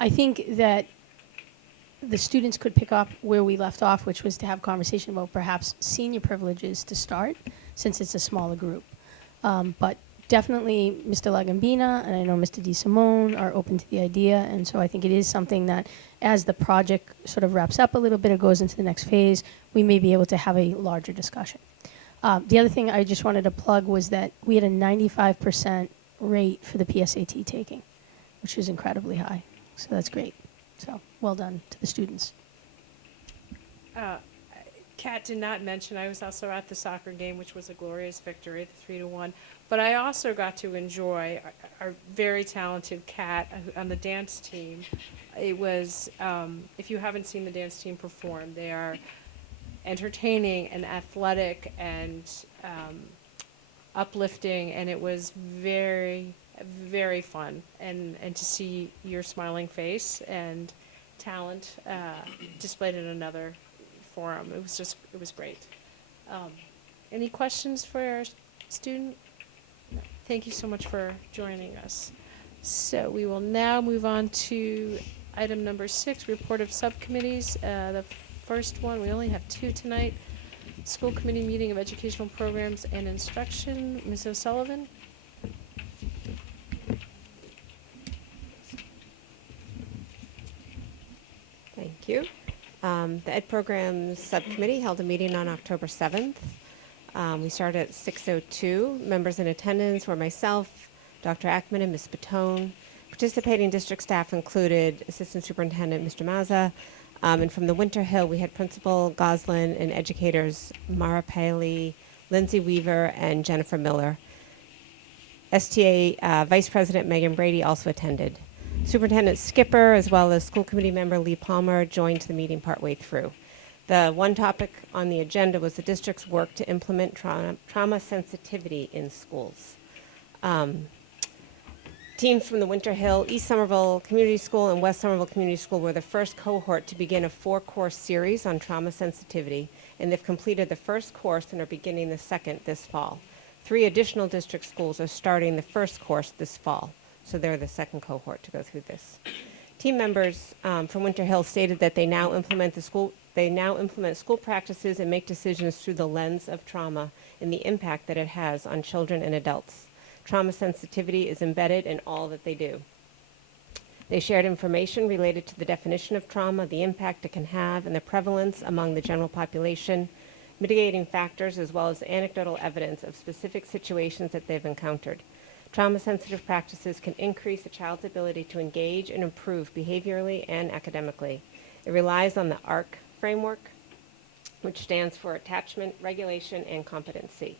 I think that the students could pick up where we left off, which was to have conversation about perhaps senior privileges to start, since it's a smaller group. But definitely Mr. Lagambina and I know Mr. DeSimone are open to the idea, and so I think it is something that as the project sort of wraps up a little bit or goes into the next phase, we may be able to have a larger discussion. The other thing I just wanted to plug was that we had a 95% rate for the PSAT taking, which is incredibly high. So that's great. So well done to the students. Kat did not mention, I was also at the soccer game, which was a glorious victory, the 3-1. But I also got to enjoy our very talented Kat on the dance team. It was, if you haven't seen the dance team perform, they are entertaining and athletic and uplifting, and it was very, very fun. And to see your smiling face and talent displayed in another forum, it was great. Any questions for our student? No. Thank you so much for joining us. So we will now move on to item number 6, report of subcommittees. The first one, we only have 2 tonight. School Committee Meeting of Educational Programs and Instruction. Ms. O'Sullivan? Thank you. The Ed Programs Subcommittee held a meeting on October 7th. We started at 6:02. Members in attendance were myself, Dr. Ackman, and Ms. Batone. Participating district staff included Assistant Superintendent Mr. Mazza, and from the Winter Hill, we had Principal Goslin and educators Mara Paley, Lindsay Weaver, and Jennifer Miller. STA Vice President Megan Brady also attended. Superintendent Skipper, as well as school committee member Lee Palmer, joined the meeting partway through. The one topic on the agenda was the district's work to implement trauma sensitivity in schools. Teams from the Winter Hill, East Somerville Community School, and West Somerville Community School were the first cohort to begin a 4-course series on trauma sensitivity, and they've completed the first course and are beginning the second this fall. 3 additional district schools are starting the first course this fall, so they're the second cohort to go through this. Team members from Winter Hill stated that they now implement school practices and make decisions through the lens of trauma and the impact that it has on children and adults. Trauma sensitivity is embedded in all that they do. They shared information related to the definition of trauma, the impact it can have, and the prevalence among the general population, mitigating factors, as well as anecdotal evidence of specific situations that they've encountered. Trauma-sensitive practices can increase a child's ability to engage and improve behaviorally and academically. It relies on the ARC framework, which stands for Attachment, Regulation, and Competency.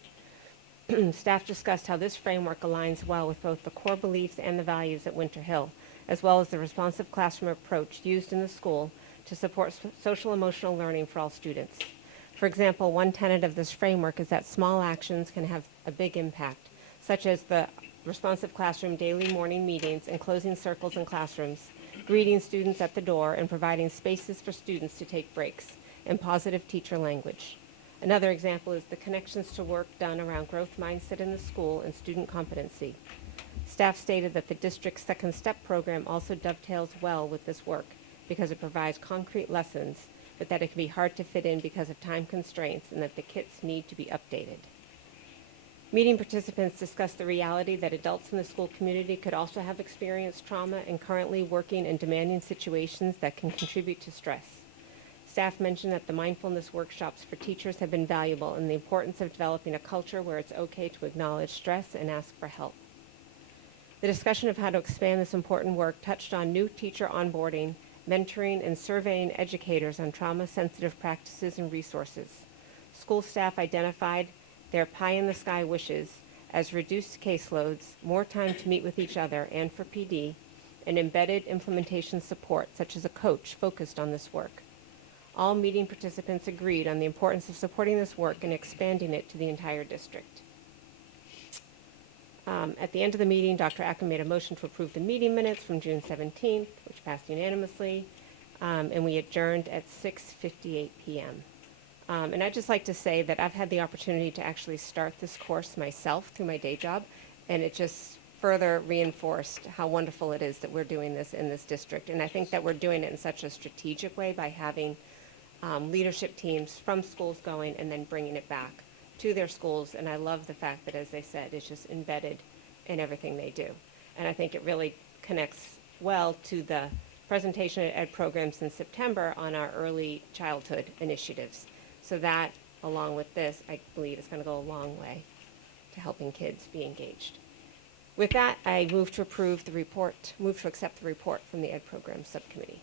Staff discussed how this framework aligns well with both the core beliefs and the values at Winter Hill, as well as the responsive classroom approach used in the school to support social-emotional learning for all students. For example, one tenet of this framework is that small actions can have a big impact, such as the responsive classroom daily morning meetings and closing circles in classrooms, greeting students at the door, and providing spaces for students to take breaks, and positive teacher language. Another example is the connections to work done around growth mindset in the school and student competency. Staff stated that the district's Second Step program also dovetails well with this work because it provides concrete lessons, but that it can be hard to fit in because of time constraints and that the kits need to be updated. Meeting participants discussed the reality that adults in the school community could also have experienced trauma and currently working in demanding situations that can contribute to stress. Staff mentioned that the mindfulness workshops for teachers have been valuable and the importance of developing a culture where it's okay to acknowledge stress and ask for help. The discussion of how to expand this important work touched on new teacher onboarding, mentoring, and surveying educators on trauma-sensitive practices and resources. School staff identified their pie-in-the-sky wishes as reduced caseloads, more time to meet with each other and for PD, and embedded implementation support, such as a coach focused on this work. All meeting participants agreed on the importance of supporting this work and expanding it to the entire district. At the end of the meeting, Dr. Ackman made a motion to approve the meeting minutes from June 17th, which passed unanimously, and we adjourned at 6:58 p.m. And I'd just like to say that I've had the opportunity to actually start this course myself through my day job, and it just further reinforced how wonderful it is that we're doing this in this district. And I think that we're doing it in such a strategic way by having leadership teams from schools going and then bringing it back to their schools, and I love the fact that, as they said, it's just embedded in everything they do. And I think it really connects well to the presentation at Ed Programs in September on our early childhood initiatives. So that, along with this, I believe is going to go a long way to helping kids be engaged. With that, I move to accept the report from the Ed Programs Subcommittee.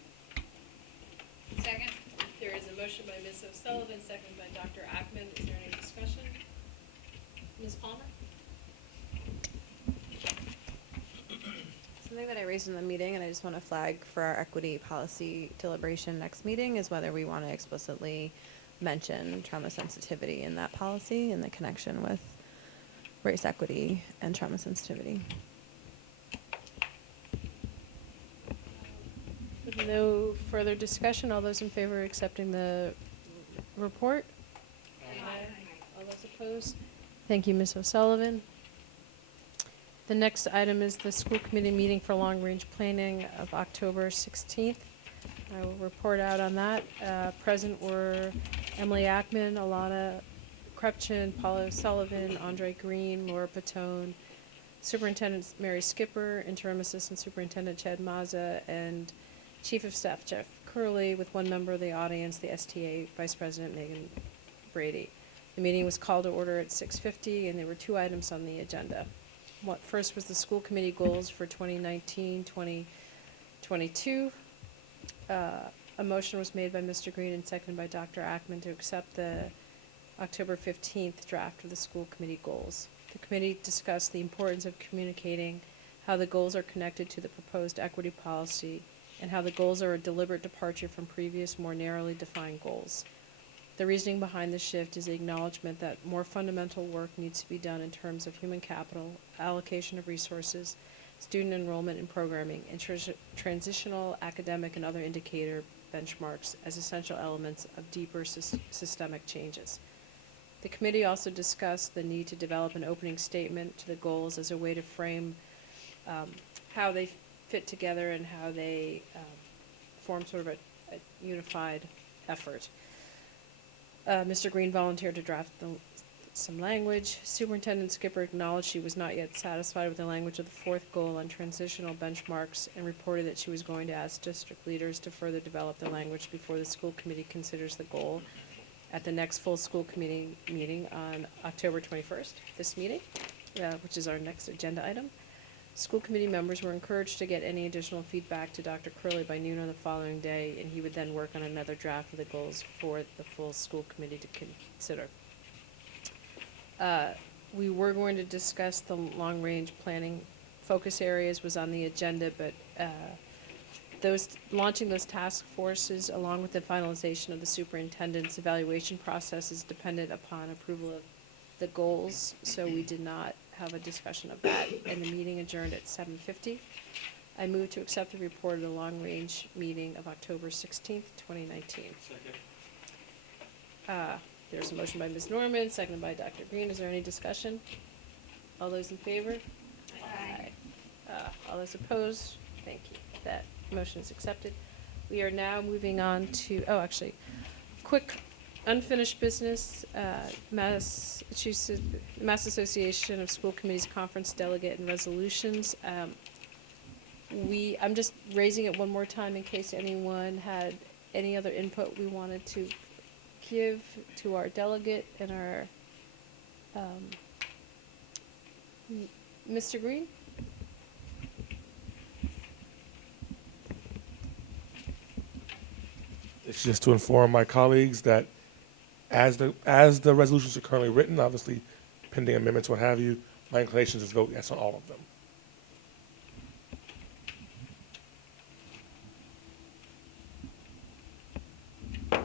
Second. There is a motion by Ms. O'Sullivan, seconded by Dr. Ackman. Is there any discussion? Ms. Palmer? Something that I raised in the meeting, and I just want to flag for our equity policy deliberation next meeting, is whether we want to explicitly mention trauma sensitivity in that policy and the connection with race equity and trauma sensitivity. With no further discussion, all those in favor of accepting the report? Aye. All those opposed? Thank you, Ms. O'Sullivan. The next item is the school committee meeting for long-range planning of October 16th. I will report out on that. Present were Emily Ackman, Alana Krepchin, Paula O'Sullivan, Andre Green, Laura Patone, Superintendent Mary Skipper, Interim Assistant Superintendent Chad Mazza, and Chief of Staff Jeff Curley, with one member of the audience, the STA Vice President Megan Brady. The meeting was called to order at 6:50, and there were two items on the agenda. First was the school committee goals for 2019-2022. A motion was made by Mr. Green and seconded by Dr. Ackman to accept the October 15th draft of the school committee goals. The committee discussed the importance of communicating how the goals are connected to the proposed equity policy and how the goals are a deliberate departure from previous, more narrowly defined goals. The reasoning behind the shift is the acknowledgement that more fundamental work needs to be done in terms of human capital, allocation of resources, student enrollment and programming, and transitional academic and other indicator benchmarks as essential elements of deeper systemic changes. The committee also discussed the need to develop an opening statement to the goals as a way to frame how they fit together and how they form sort of a unified effort. Mr. Green volunteered to draft some language. Superintendent Skipper acknowledged she was not yet satisfied with the language of the fourth goal on transitional benchmarks and reported that she was going to ask district leaders to further develop the language before the school committee considers the goal at the next full school committee meeting on October 21st, this meeting, which is our next agenda item. School committee members were encouraged to get any additional feedback to Dr. Curley by noon on the following day, and he would then work on another draft of the goals for the full school committee to consider. We were going to discuss the long-range planning focus areas was on the agenda, but launching those task forces along with the finalization of the superintendent's evaluation process is dependent upon approval of the goals, so we did not have a discussion of that, and the meeting adjourned at 7:50. I move to accept the report of the long-range meeting of October 16th, 2019. Second. There's a motion by Ms. Norman, seconded by Dr. Green. Is there any discussion? All those in favor? Aye. All those opposed? Thank you. That motion is accepted. We are now moving on to, quick unfinished business, Mass Association of School Committees Conference Delegate and Resolutions. I'm just raising it one more time in case anyone had any other input we wanted to give to our delegate and our, Mr. Green? It's just to inform my colleagues that as the resolutions are currently written, obviously pending amendments, what have you, my inclination is to vote yes on all of them.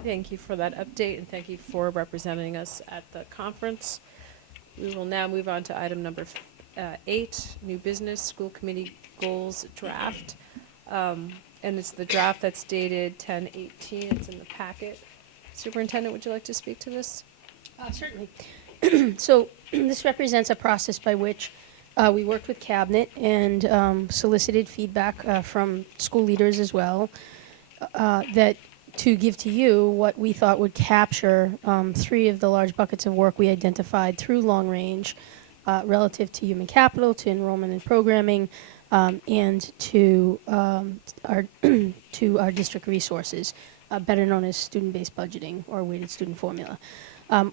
Thank you for that update, and thank you for representing us at the conference. We will now move on to item number 8, new business, school committee goals draft. And it's the draft that's dated 10/18. It's in the packet. Superintendent, would you like to speak to this? Certainly. So this represents a process by which we worked with Cabinet and solicited feedback from school leaders as well that to give to you what we thought would capture three of the large buckets of work we identified through long range relative to human capital, to enrollment and programming, and to our to our district resources, better known as student-based budgeting or weighted student formula.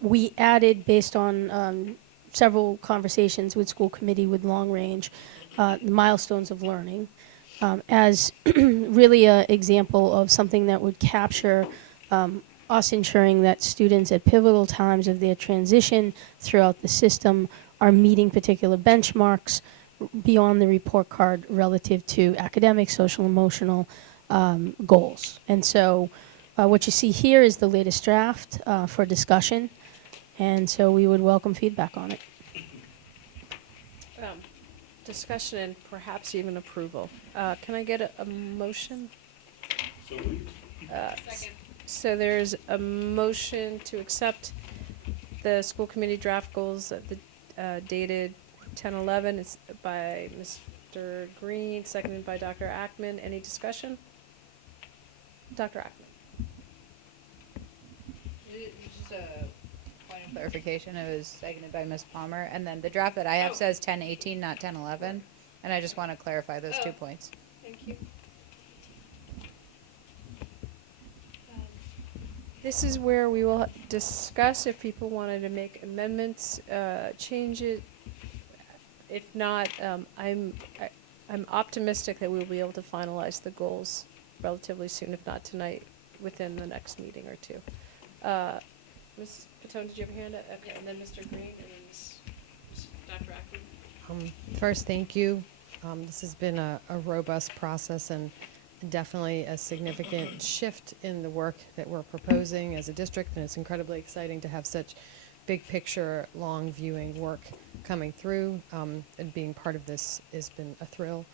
We added, based on several conversations with school committee, with long range, the milestones of learning as really an example of something that would capture us ensuring that students at pivotal times of their transition throughout the system are meeting particular benchmarks beyond the report card relative to academic, social, emotional goals. And so what you see here is the latest draft for discussion, and so we would welcome feedback on it. Discussion and perhaps even approval. Can I get a motion? Second. So there's a motion to accept the school committee draft goals dated 10/11. It's by Mr. Green, seconded by Dr. Ackman. Any discussion? Dr. Ackman. Just a point of clarification, it was seconded by Ms. Palmer, and then the draft that I have says 10/18, not 10/11, and I just want to clarify those 2 points. Thank you. This is where we will discuss if people wanted to make amendments, change it. If not, I'm optimistic that we'll be able to finalize the goals relatively soon, if not tonight, within the next meeting or two. Ms. Patone, did you have a hand up? Okay, and then Mr. Green, and then Dr. Ackman. First, thank you. This has been a robust process and definitely a significant shift in the work that we're proposing as a district, and it's incredibly exciting to have such big picture, long viewing work coming through, and being part of this has been a thrill.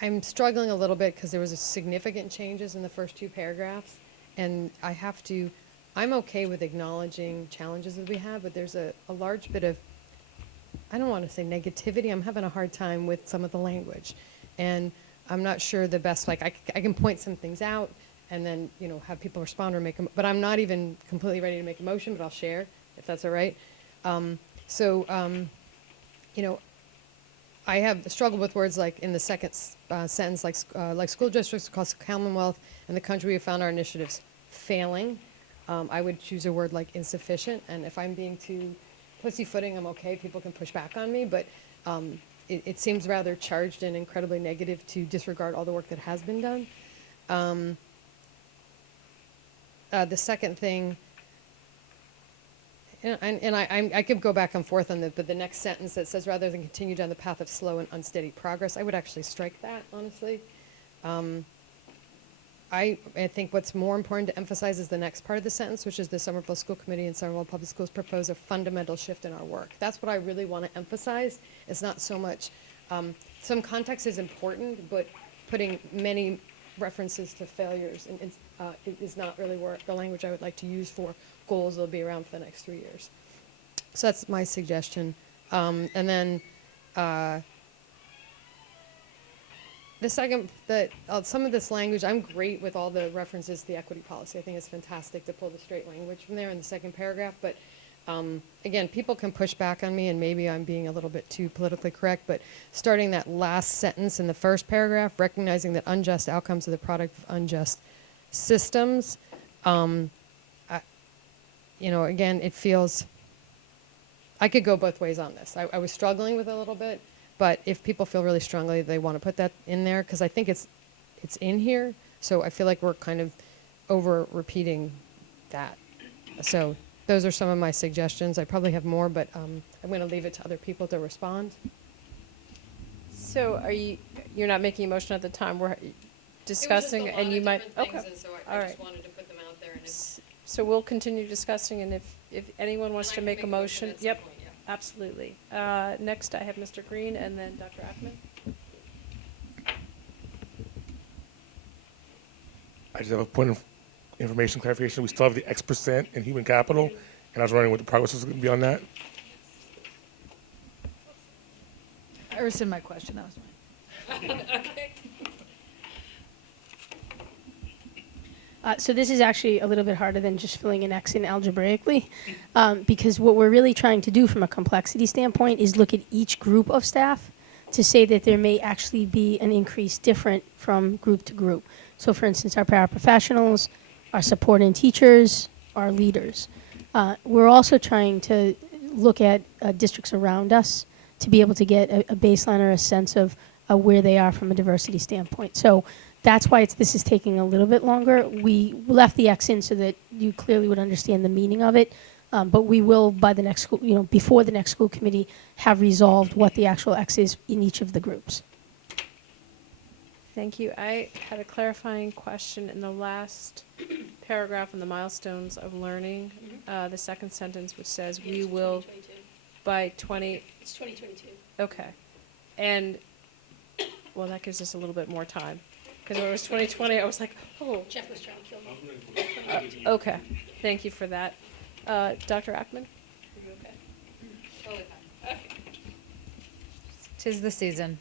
I'm struggling a little bit because there was a significant changes in the first 2 paragraphs, and I'm okay with acknowledging challenges that we have, but there's a large bit of, I don't want to say negativity, I'm having a hard time with some of the language. And I'm not sure the best, like, I can point some things out and then, have people respond or but I'm not even completely ready to make a motion, but I'll share, if that's all right. I have struggled with words like in the second sentence, like school districts across the Commonwealth and the country, we have found our initiatives failing. I would choose a word like insufficient, and if I'm being too pussyfooting, I'm okay, people can push back on me, but it seems rather charged and incredibly negative to disregard all the work that has been done. The second thing, and I could go back and forth on that, but the next sentence that says, rather than continue down the path of slow and unsteady progress, I would actually strike that, honestly. I think what's more important to emphasize is the next part of the sentence, which is the Somerville School Committee and Somerville Public Schools propose a fundamental shift in our work. That's what I really want to emphasize. It's not so much, some context is important, but putting many references to failures is not really the language I would like to use for goals that will be around for the next 3 years. So that's my suggestion. And then the second, some of this language, I'm great with all the references to the equity policy. I think it's fantastic to pull the straight language from there in the second paragraph. But again, people can push back on me, and maybe I'm being a little bit too politically correct, but starting that last sentence in the first paragraph, recognizing that unjust outcomes are the product of unjust systems, again, it feels, I could go both ways on this. I was struggling with it a little bit, but if people feel really strongly they want to put that in there, because I think it's in here, so I feel like we're kind of over repeating that. So those are some of my suggestions. I probably have more, but I'm going to leave it to other people to respond. So you're not making a motion at the time, we're discussing, and you might, okay. All right. wanted to put them out there. So we'll continue discussing, and if anyone wants to make a motion, yep, absolutely. Next, I have Mr. Green, and then Dr. Ackman. I just have a point of information clarification. We still have the X% in human capital, and I was wondering what the progress was going to be on that. I rescind my question, that was mine. So this is actually a little bit harder than just filling an X in algebraically, because what we're really trying to do from a complexity standpoint is look at each group of staff to say that there may actually be an increase different from group to group. So for instance, our paraprofessionals, our support and teachers, our leaders. We're also trying to look at districts around us to be able to get a baseline or a sense of where they are from a diversity standpoint. So that's why this is taking a little bit longer. We left the X in so that you clearly would understand the meaning of it. But we will, by the next school, before the next school committee, have resolved what the actual X is in each of the groups. Thank you. I had a clarifying question in the last paragraph on the milestones of learning, the second sentence, which says Yeah, we it's will 2022. by 20. It's 2022. Okay, and well, that gives us a little bit more time because when it was 2020, I was like, oh. Jeff was trying to kill me. Okay, thank you for that, Dr. Ackman. Are you okay? Totally fine. Okay. 'Tis the season.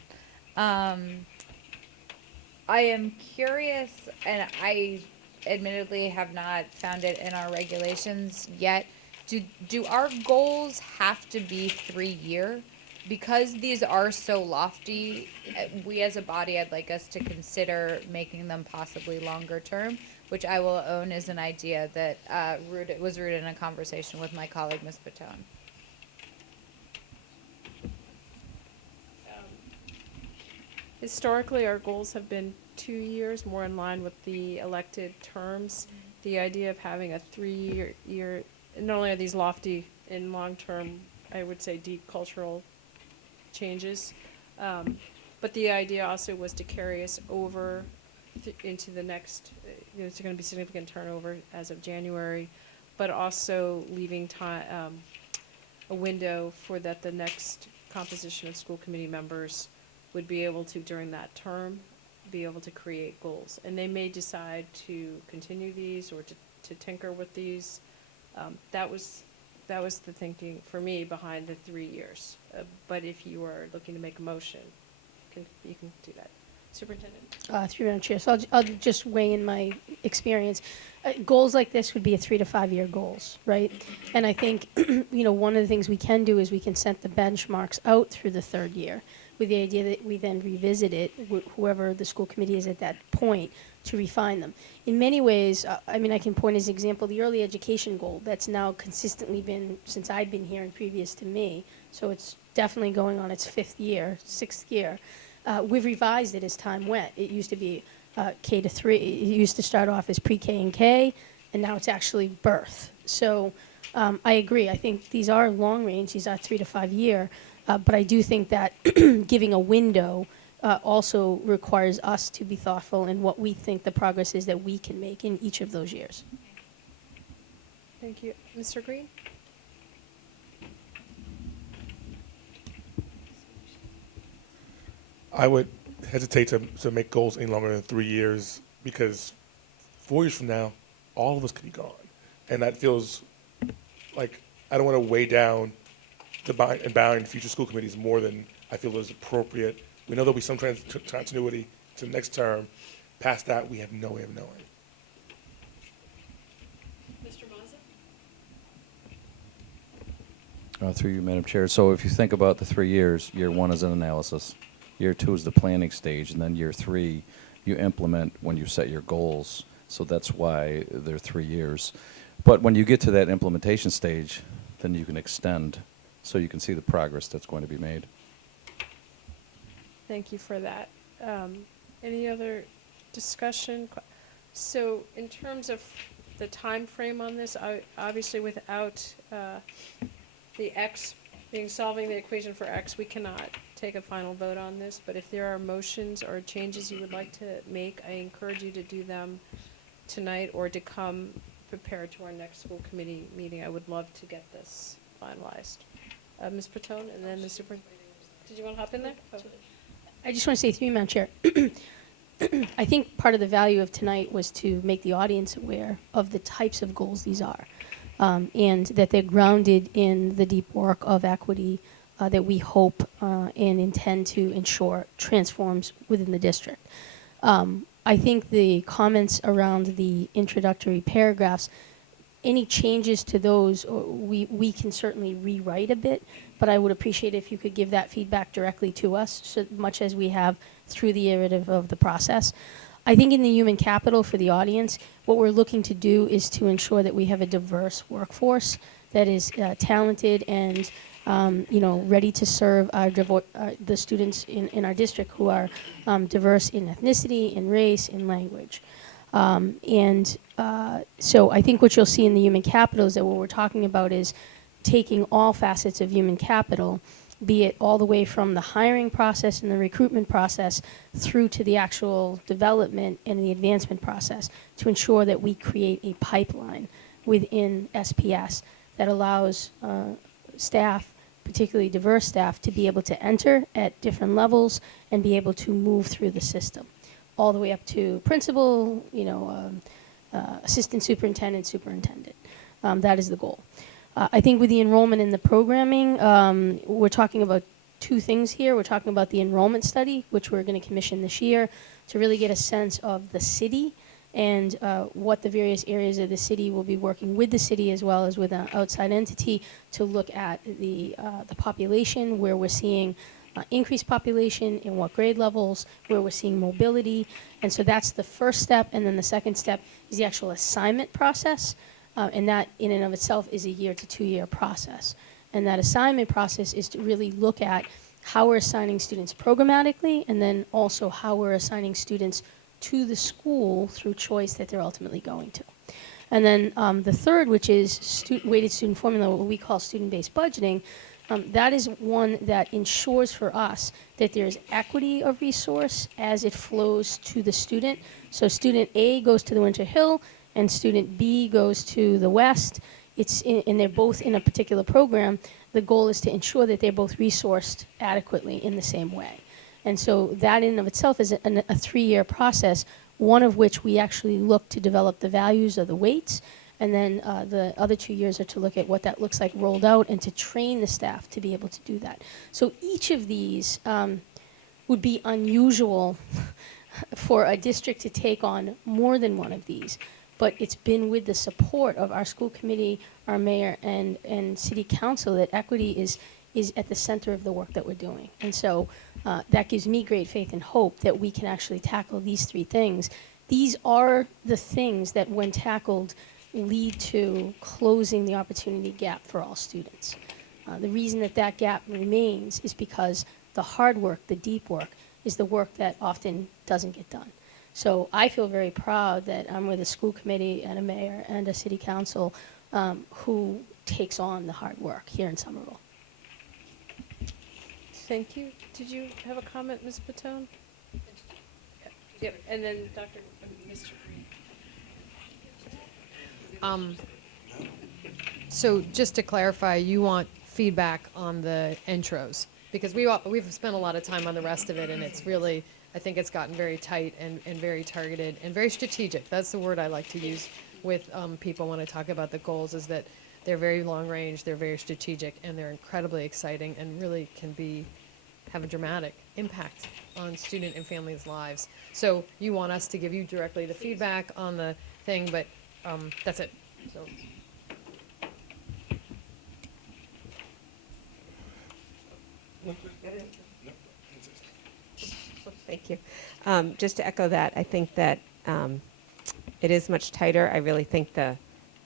I am curious, and I admittedly have not found it in our regulations yet. Do our goals have to be 3-year? Because these are so lofty, we as a body, I'd like us to consider making them possibly longer term, which I will own is an idea that was rooted in a conversation with my colleague, Ms. Patone. Historically, our goals have been 2 years, more in line with the elected terms. The idea of having a 3-year, not only are these lofty and long-term, I would say deep cultural changes, but the idea also was to carry us over into the next, there's going to be significant turnover as of January, but also leaving time, a window for that the next composition of school committee members would be able to, during that term, be able to create goals. And they may decide to continue these or to tinker with these. That was the thinking for me behind the 3 years. But if you are looking to make a motion, you can do that. Superintendent? Through Madam Chair. So I'll just weigh in my experience. Goals like this would be a 3 to 5 year goals, right? And I think, one of the things we can do is we can set the benchmarks out through the 3rd year with the idea that we then revisit it, whoever the school committee is at that point, to refine them. In many ways, I can point as an example the early education goal that's now consistently been, since I've been here and previous to me, so it's definitely going on its 6th year. We've revised it as time went. It used to be K to 3. It used to start off as pre-K and K, and now it's actually birth. So I agree. I think these are long range. These are 3 to 5 year. But I do think that giving a window also requires us to be thoughtful in what we think the progress is that we can make in each of those years. Thank you. Mr. Green? I would hesitate to make goals any longer than 3 years because 4 years from now, all of us could be gone. And that feels like I don't want to weigh down the bound future school committees more than I feel is appropriate. We know there'll be some continuity to the next term. Past that, we have no way of knowing. Mr. Mazza? Through you, Madam Chair. So if you think about the 3 years, year 1 is an analysis. Year 2 is the planning stage, and then year 3, you implement when you set your goals. So that's why they're 3 years. But when you get to that implementation stage, then you can extend so you can see the progress that's going to be made. Thank you for that. Any other discussion? So in terms of the time frame on this, obviously without the X solving the equation for X, we cannot take a final vote on this, but if there are motions or changes you would like to make, I encourage you to do them tonight or to come prepared to our next school committee meeting. I would love to get this finalized. Ms. Patone and then the superintendent. Did you want to hop in there? Oh. I just want to say through you, Madam Chair. I think part of the value of tonight was to make the audience aware of the types of goals these are, and that they're grounded in the deep work of equity that we hope and intend to ensure transforms within the district. I think the comments around the introductory paragraphs, any changes to those, we can certainly rewrite a bit, but I would appreciate if you could give that feedback directly to us, so much as we have through the iterative of the process. I think in the human capital for the audience, what we're looking to do is to ensure that we have a diverse workforce that is talented and ready to serve the students in our district who are diverse in ethnicity, in race, in language. So I think what you'll see in the human capital is that what we're talking about is taking all facets of human capital, be it all the way from the hiring process and the recruitment process through to the actual development and the advancement process, to ensure that we create a pipeline within SPS that allows staff, particularly diverse staff, to be able to enter at different levels and be able to move through the system, all the way up to principal, assistant superintendent, superintendent. That is the goal. I think with the enrollment in the programming, we're talking about two things here. We're talking about the enrollment study, which we're going to commission this year, to really get a sense of the city and what the various areas of the city will be working with the city as well as with an outside entity to look at the population, where we're seeing increased population, in what grade levels, where we're seeing mobility. And so that's the first step. And then the second step is the actual assignment process. And that in and of itself is a 1 to 2 year process. And that assignment process is to really look at how we're assigning students programmatically, and then also how we're assigning students to the school through choice that they're ultimately going to. And then the third, which is weighted student formula, what we call student-based budgeting, that is one that ensures for us that there's equity of resource as it flows to the student. So student A goes to the Winter Hill, and student B goes to the West. And they're both in a particular program. The goal is to ensure that they're both resourced adequately in the same way. And so that in and of itself is a 3-year process, one of which we actually look to develop the values of the weights, and then the other 2 years are to look at what that looks like rolled out and to train the staff to be able to do that. So each of these would be unusual for a district to take on more than one of these. But it's been with the support of our school committee, our mayor, and city council that equity is at the center of the work that we're doing. And so that gives me great faith and hope that we can actually tackle these 3 things. These are the things that, when tackled, lead to closing the opportunity gap for all students. The reason that gap remains is because the hard work, the deep work, is the work that often doesn't get done. So I feel very proud that I'm with a school committee and a mayor and a city council who takes on the hard work here in Somerville. Thank you. Did you have a comment, Ms. Patone? Yep, and then Mr. Green. So just to clarify, you want feedback on the intros, because we've spent a lot of time on the rest of it, and it's really, I think it's gotten very tight and very targeted and very strategic. That's the word I like to use with people when I talk about the goals, is that they're very long range, they're very strategic, and they're incredibly exciting and really can have a dramatic impact on student and families' lives. So you want us to give you directly the feedback on the thing, but that's it. So. Thank you. Just to echo that, I think that it is much tighter. I really think the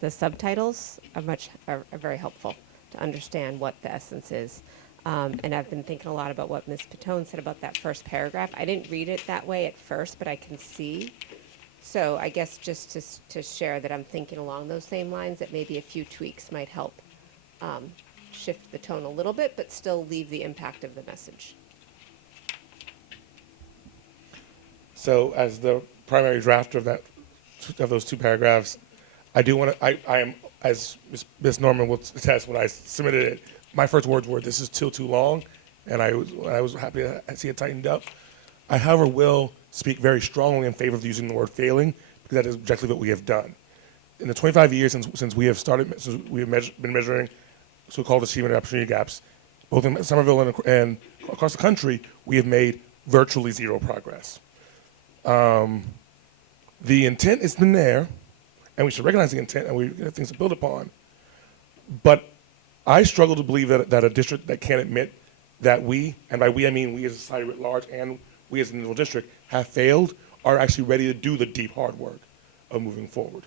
subtitles are very helpful to understand what the essence is. And I've been thinking a lot about what Ms. Patone said about that first paragraph. I didn't read it that way at first, but I can see. So I guess just to share that I'm thinking along those same lines, that maybe a few tweaks might help shift the tone a little bit, but still leave the impact of the message. So as the primary drafter of those 2 paragraphs, I do want to, I am, as Ms. Norman will attest, when I submitted it, my first words were, this is too long, and I was happy to see it tightened up. I, however, will speak very strongly in favor of using the word failing, because that is objectively what we have done. In the 25 years since we have been measuring so-called achievement and opportunity gaps, both in Somerville and across the country, we have made virtually 0 progress. the intent has been there, and we should recognize the intent, and we have things to build upon. But I struggle to believe that a district that can't admit that we, and by we I mean we as a society at large and we as an individual district, have failed, are actually ready to do the deep hard work of moving forward.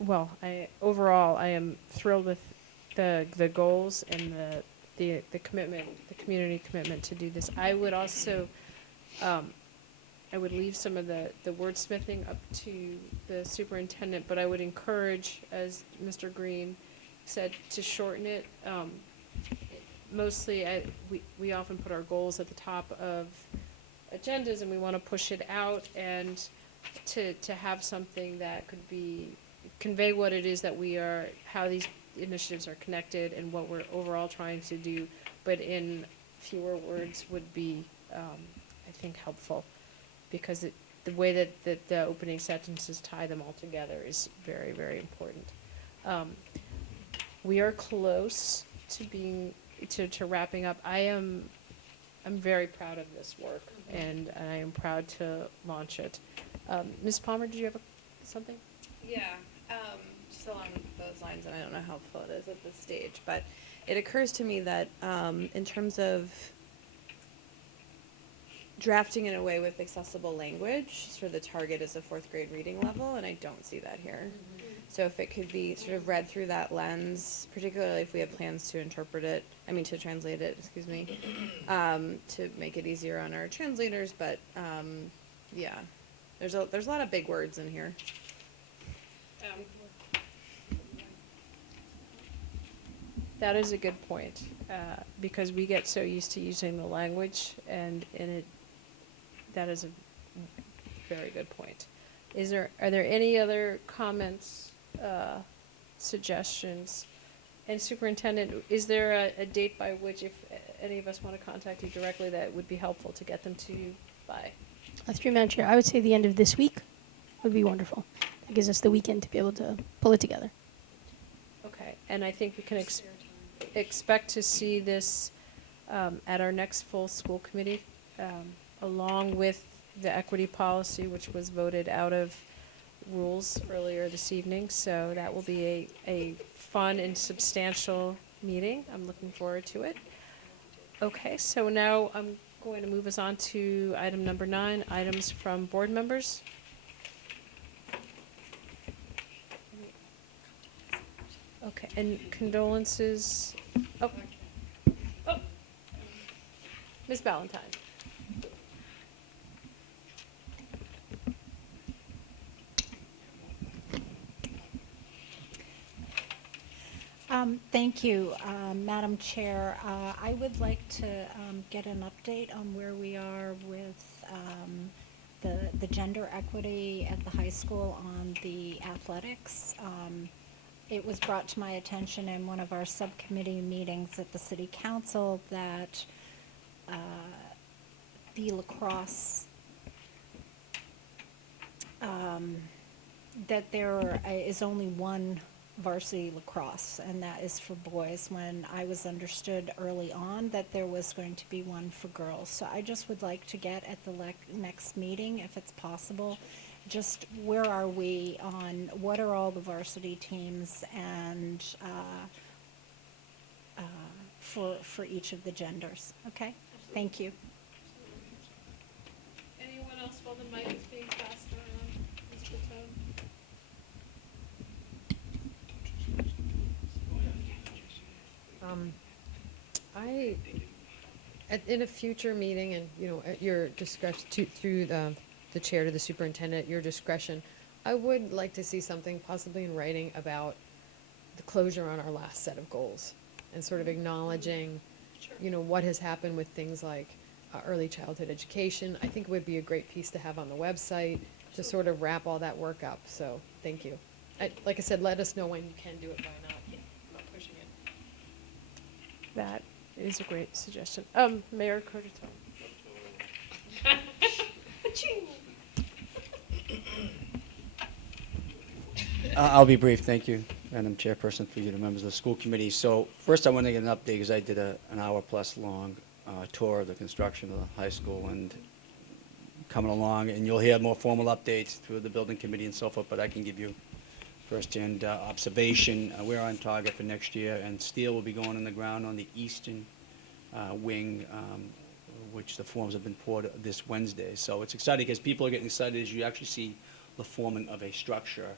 Well, overall I am thrilled with the goals and the commitment, the community commitment to do this. I would also, I would leave some of the wordsmithing up to the superintendent, but I would encourage, as Mr. Green said, to shorten it. Mostly, we often put our goals at the top of agendas, and we want to push it out, and to have something that could convey what it is that we are, how these initiatives are connected, and what we're overall trying to do, but in fewer words would be, I think, helpful, because the way that the opening sentences tie them all together is very, very important. We are close to wrapping up. I'm very proud of this work, and I am proud to launch it. Ms. Palmer, did you have something? Yeah, just along those lines, and I don't know how helpful it is at this stage, but it occurs to me that in terms of drafting in a way with accessible language, sort of the target is a 4th grade reading level, and I don't see that here. So if it could be sort of read through that lens, particularly if we have plans to to translate it, to make it easier on our translators, but yeah, there's a lot of big words in here. That is a good point, because we get so used to using the language, and that is a very good point. Are there any other comments, suggestions? And Superintendent, is there a date by which, if any of us want to contact you directly, that would be helpful to get them to you by? Through Madam Chair, I would say the end of this week would be wonderful. That gives us the weekend to be able to pull it together. Okay, and I think we can expect to see this at our next full school committee, along with the equity policy, which was voted out of rules earlier this evening. So that will be a fun and substantial meeting. I'm looking forward to it. Okay, so now I'm going to move us on to item number 9, items from board members. Okay, and condolences. Oh, Ms. Ballantyne. Thank you, Madam Chair. I would like to get an update on where we are with the gender equity at the high school on the athletics. It was brought to my attention in one of our subcommittee meetings at the City Council that the lacrosse, that there is only one varsity lacrosse, and that is for boys, when I was understood early on that there was going to be one for girls. So I just would like to get at the next meeting, if it's possible, just where are we on what are all the varsity teams and for each of the genders. Okay? Thank you. Anyone else while the mic is being passed around? Mr. Toad? In a future meeting, and at your discretion, through the chair to the superintendent, at your discretion, I would like to see something possibly in writing about the closure on our last set of goals, and sort of acknowledging, what has happened with things like early childhood education. I think it would be a great piece to have on the website to sort of wrap all that work up. So thank you. Like I said, let us know when you can do it, why not. I'm not pushing it. That is a great suggestion. Mayor Curtis. I'll be brief, thank you, Madam Chairperson, through you to members of the school committee. So first I want to get an update because I did an hour-plus long tour of the construction of the high school and coming along, and you'll hear more formal updates through the building committee and so forth, but I can give you first-hand observation. We're on target for next year, and steel will be going in the ground on the eastern wing, which the forms have been poured this Wednesday. So it's exciting because people are getting excited as you actually see the forming of a structure.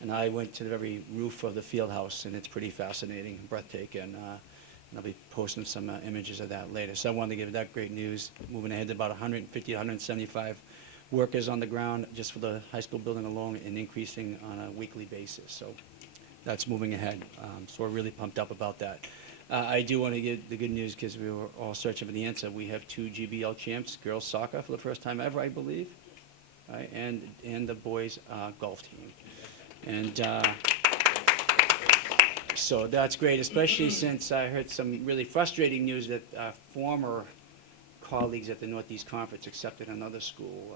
And I went to the very roof of the field house, and it's pretty fascinating, breathtaking. And I'll be posting some images of that later. So I wanted to give that great news. Moving ahead to about 150, 175 workers on the ground just for the high school building alone, and increasing on a weekly basis. So that's moving ahead. So we're really pumped up about that. I do want to give the good news because we were all searching for the answer. We have 2 GBL champs, girls soccer for the first time ever, I believe, right? And the boys golf team. And so that's great, especially since I heard some really frustrating news that former colleagues at the Northeast Conference accepted another school,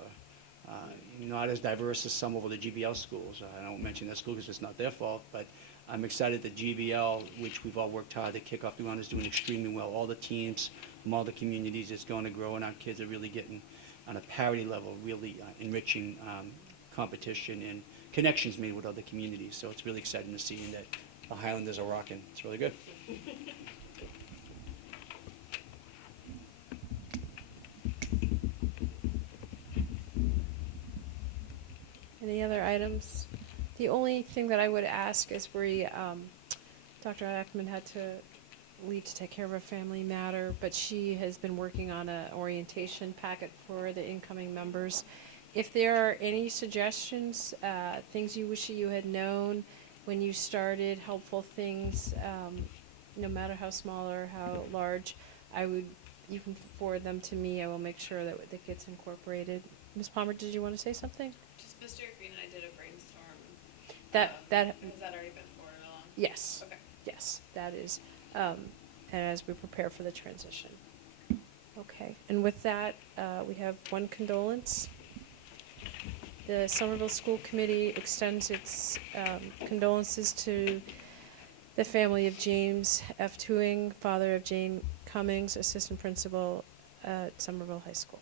not as diverse as some of the GBL schools. I don't mention that school because it's not their fault, but I'm excited that GBL, which we've all worked hard to kick off the ground, is doing extremely well. All the teams from all the communities, it's going to grow, and our kids are really getting, on a parity level, really enriching competition and connections made with other communities. So it's really exciting to see that the Highlanders are rocking. It's really good. Any other items? The only thing that I would ask is Dr. Ackman had to leave to take care of a family matter, but she has been working on an orientation packet for the incoming members. If there are any suggestions, things you wish you had known when you started, helpful things, no matter how small or how large, you can forward them to me. I will make sure that that gets incorporated. Ms. Palmer, did you want to say something? Just Mr. Green and I did a brainstorm. That Has that already been forwarded along? Yes. Okay. Yes, that is, and as we prepare for the transition. Okay, and with that, we have one condolence. The Somerville School Committee extends its condolences to the family of James F. Tuing, father of Jane Cummings, assistant principal at Somerville High School.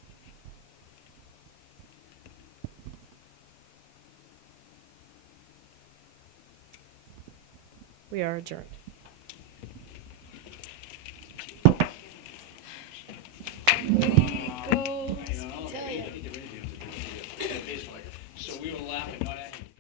We are adjourned.